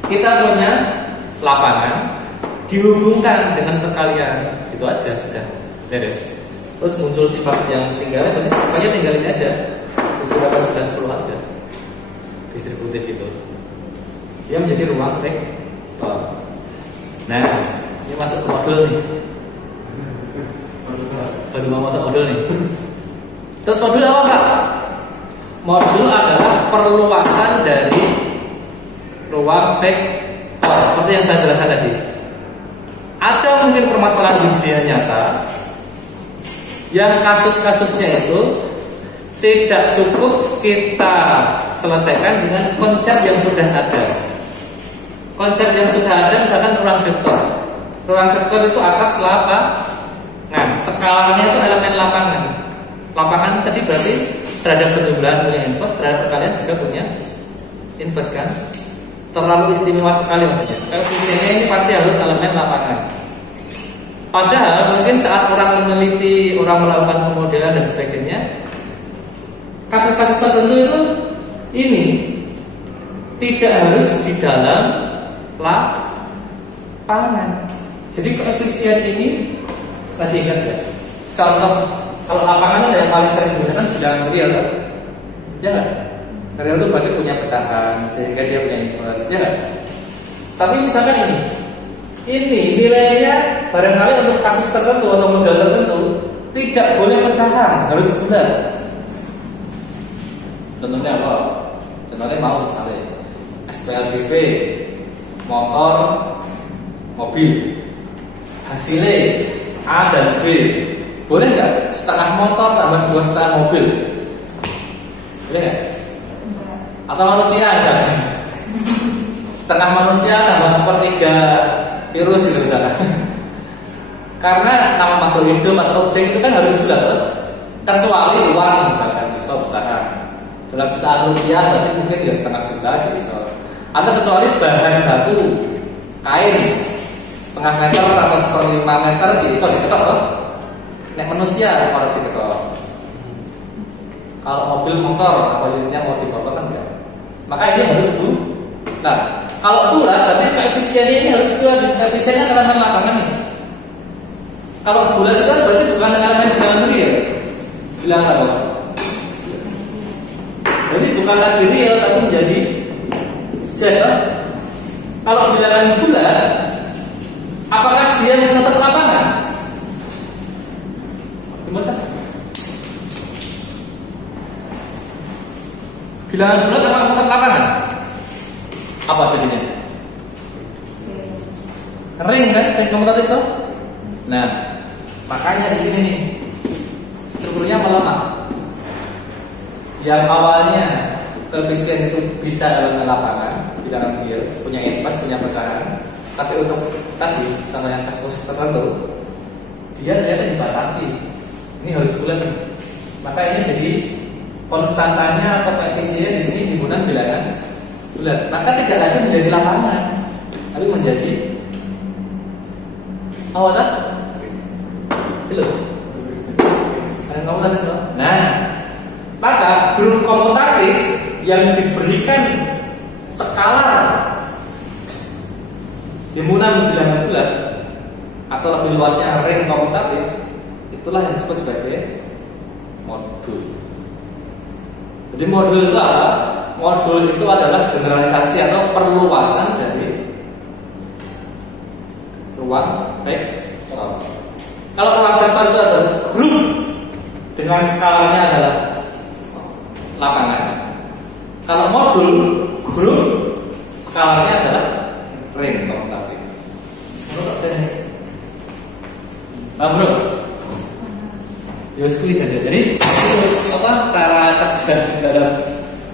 kita punya lapangan, dihubungkan dengan perkalian, itu aja sudah beres. Terus muncul sifat yang tinggal, pokoknya tinggalin aja. Unsur 8, 9, 10 aja. Distributif itu. Dia menjadi ruang vektor. Nah, ini masuk ke modul nih. Baru mau masuk modul nih. Terus modul apa Pak? Modul adalah perluasan dari ruang vektor seperti yang saya jelaskan tadi. Ada mungkin permasalahan di dunia nyata yang kasus-kasusnya itu tidak cukup kita selesaikan dengan konsep yang sudah ada. Konsep yang sudah ada misalkan ruang vektor. Ruang vektor itu atas lapangan. Skalanya itu elemen lapangan. Lapangan tadi berarti terhadap penjumlahan punya inverse, terhadap perkalian juga punya inverse kan? Terlalu istimewa sekali maksudnya. Kalau ini pasti harus elemen lapangan. Padahal mungkin saat orang meneliti, orang melakukan pemodelan dan sebagainya, kasus-kasus tertentu itu ini tidak harus di dalam lapangan. Jadi koefisien ini tadi ingat ya? Contoh kalau lapangan ada yang paling sering digunakan bilangan real kan? Ya nggak? Real itu berarti punya pecahan sehingga dia punya inverse, ya nggak? Tapi misalkan ini nilainya barangkali untuk kasus tertentu atau modal tertentu tidak boleh pecahan, harus bulat. Contohnya apa? Contohnya mau misalnya SPLBP motor mobil, hasilnya A dan B, boleh nggak setengah motor tambah 2,5 mobil? Boleh nggak? Atau manusia aja? Setengah manusia tambah sepertiga virus itu misalkan. Karena nama makhluk hidup atau objek itu kan harus bulat, kecuali uang misalkan bisa pecahan. Dalam jutaan rupiah berarti mungkin ya setengah juta aja bisa. Atau kecuali bahan baku kain setengah meter atau 1,5 meter bisa diketok loh. Nek manusia kalau diketok. Kalau mobil motor apa unitnya mau diketok kan enggak. Maka ini harus bulat. Nah, kalau bulat berarti koefisiennya ini harus bulat. Koefisiennya elemen lapangan nih. Kalau bulat itu kan berarti bukan elemen dalam real. Bilang apa? Jadi bukan lagi real tapi menjadi Z. Kalau bilangan bulat, apakah dia menetap lapangan? Gimana? Bilangan bulat apakah menetap lapangan? Apa jadinya? Ring kan? Ring komutatif toh? Nah, makanya di sini nih strukturnya melemah. Yang awalnya koefisien itu bisa elemen lapangan, bilangan real, punya inverse, punya pecahan. Tapi untuk tadi contoh yang kasus tertentu, dia ternyata dibatasi. Ini harus bulat. Maka ini jadi konstantanya atau koefisien di sini himpunan bilangan bulat. Maka tidak lagi menjadi lapangan, tapi menjadi apa tak? Belum. Ada kamu tadi loh. Nah, maka grup komutatif yang diberikan skala himpunan bilangan bulat atau lebih luasnya ring komutatif, itulah yang disebut sebagai modul. Jadi modul itu apa? Modul itu adalah generalisasi atau perluasan dari ruang vektor. Kalau ruang vektor itu ada grup dengan skalanya adalah lapangan. Kalau modul grup skalanya adalah ring komutatif. Menurut saya ini, bro, ya squeeze saja. Jadi apa cara dalam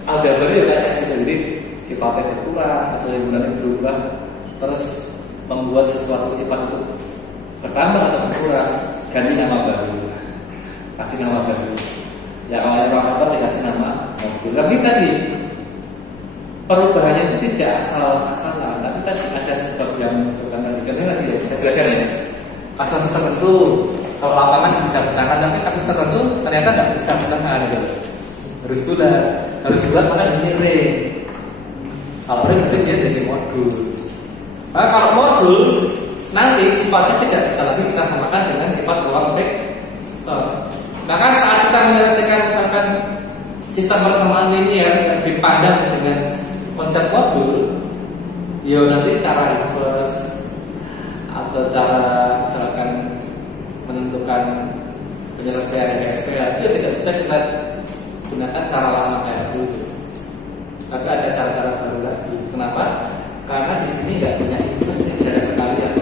aljabar itu kayak gitu. Jadi sifatnya berkurang atau himpunannya berubah, terus membuat sesuatu sifat itu bertambah atau berkurang, ganti nama baru, kasih nama baru. Ya awalnya motor dikasih nama mobil. Tapi tadi perubahannya itu tidak asal-asalan, tapi tadi ada sebab yang sudah tadi. Contohnya tadi ya, saya jelaskan ya. Kasus tertentu, kalau lapangan bisa pecahkan, tapi kasus tertentu ternyata tidak bisa pecahkan gitu. Harus bulat, maka di sini ring. Kalau ring itu dia jadi modul. Nah, kalau modul nanti sifatnya tidak bisa lagi kita samakan dengan sifat ruang vektor. Maka saat kita menyelesaikan misalkan sistem persamaan linear yang dipandang dengan konsep modul, ya nanti cara inverse atau cara misalkan menentukan penyelesaian dari SPH itu tidak bisa kita gunakan cara lama kayak dulu. Tapi ada cara-cara baru lagi. Kenapa? Karena di sini nggak punya inverse, tidak ada kekalian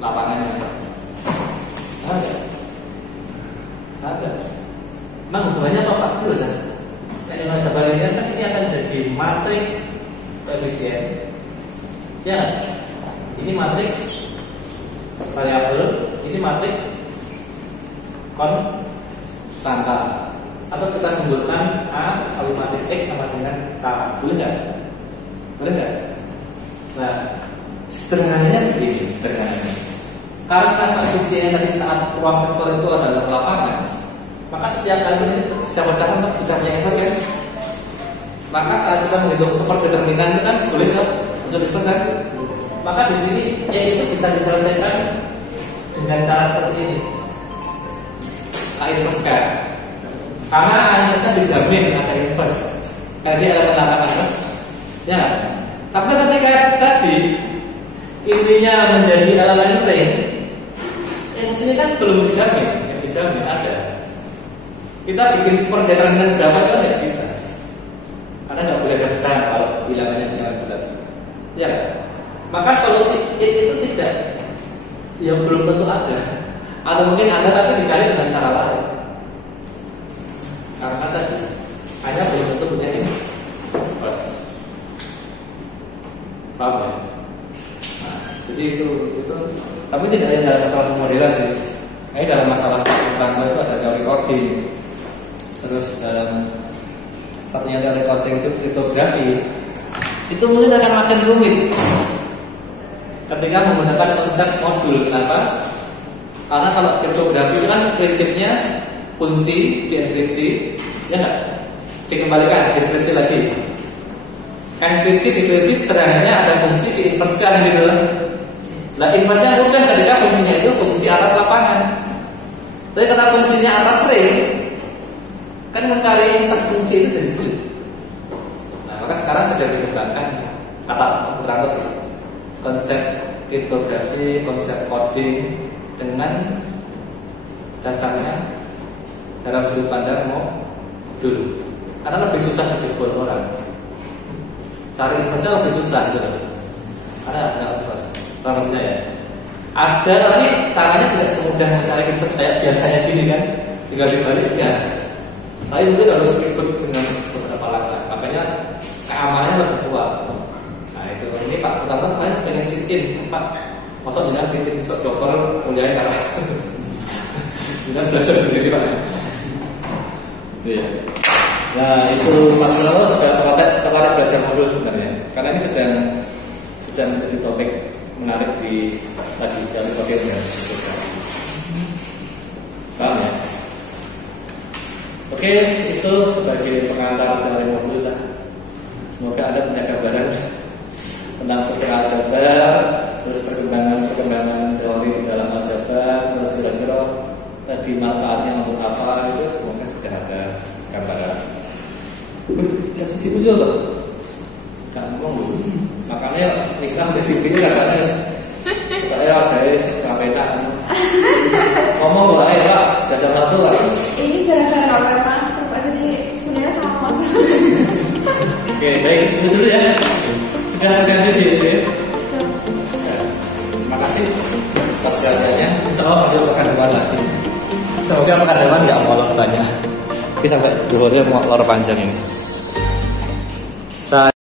lapangannya. Ada. Memang hubungannya apa Pak? Dulu saja. Nah, sebaliknya kan ini akan jadi matrik koefisien. Ya, ini matriks variabel, ini matrik konstanta. Atau kita sebutkan A kali matrik X sama dengan K. Boleh nggak? Boleh nggak? Nah, sederhananya begini, sederhananya. Karena koefisien tadi saat ruang vektor itu adalah lapangan, maka setiap kali ini bisa pecahkan bisa punya inverse kan? Maka saat kita menghitung superdeterminan itu kan boleh untuk inverse kan? Maka di sini ya itu bisa diselesaikan dengan cara seperti ini. A inverse kan? Karena A inverse dijamin ada inverse. Karena dia elemen lapangan kan? Ya. Tapi ketika tadi intinya menjadi elemen ring, yang sini kan belum dijamin, yang dijamin ada. Kita bikin superdeterminan berapa itu nggak bisa, karena nggak boleh ada pecahan kalau bilangannya dengan bulat. Ya, maka solusi itu tidak, ya belum tentu ada, atau mungkin ada tapi dicari dengan cara lain. Karena tadi hanya belum tentu punya ini. Pas, paham ya? Nah, jadi itu, tapi tidak hanya dalam masalah pemodelan sih. Ini dalam masalah transfer itu ada teori coding. Terus dalam satunya teori coding itu kriptografi. Itu mungkin akan makin rumit ketika menggunakan konsep modul. Kenapa? Karena kalau kriptografi itu kan prinsipnya kunci dienkripsi, ya nggak? Dikembalikan, deskripsi lagi. Enkripsi dekripsi sederhananya ada fungsi diinverskan gitu. Nah inverse-nya mudah ketika fungsinya itu fungsi atas lapangan. Tapi karena fungsinya atas ring, kan mencari inverse fungsi itu jadi sulit. Nah maka sekarang sudah dikembangkan kata Putrano sih, konsep kriptografi, konsep coding dengan dasarnya dalam sudut pandang modul. Karena lebih susah dijebol orang. Cari inverse-nya lebih susah gitu. Karena ada inverse. Maksudnya ya, ada tapi caranya tidak semudah mencari inverse kayak biasanya gini kan, tinggal dibalik ya. Tapi mungkin harus ikut dengan beberapa langkah. Makanya keamanannya lebih kuat. Nah itu ini Pak Putrano banyak pengen sitin Pak. Maksud jangan sitin besok dokter kuliahnya karena kita belajar sendiri Pak. Itu ya. Nah itu Mas Putrano sudah tertarik belajar modul sebenarnya. Karena ini sedang menjadi topik menarik di tadi dari bagian paham ya? Oke, itu sebagai pengantar dari modul. Semoga Anda punya gambaran tentang struktur aljabar, terus perkembangan teori di dalam aljabar, terus kira-kira tadi manfaatnya untuk apa itu semoga sudah ada gambaran. Jadi situ juga loh. Gak ngomong dulu. Makanya Islam di TV ini katanya saya KPK ngomong boleh Pak, belajar satu lah. Ini gara-gara oleh Mas, jadi sebenarnya sama Mas. Oke, baik, itu dulu ya. Sudah selesai di ya. Terima kasih atas perhatiannya. Insya Allah pada pekan depan lagi. Semoga pekan depan nggak molor banyak. Ini sampai duhurnya mau lor panjang ini.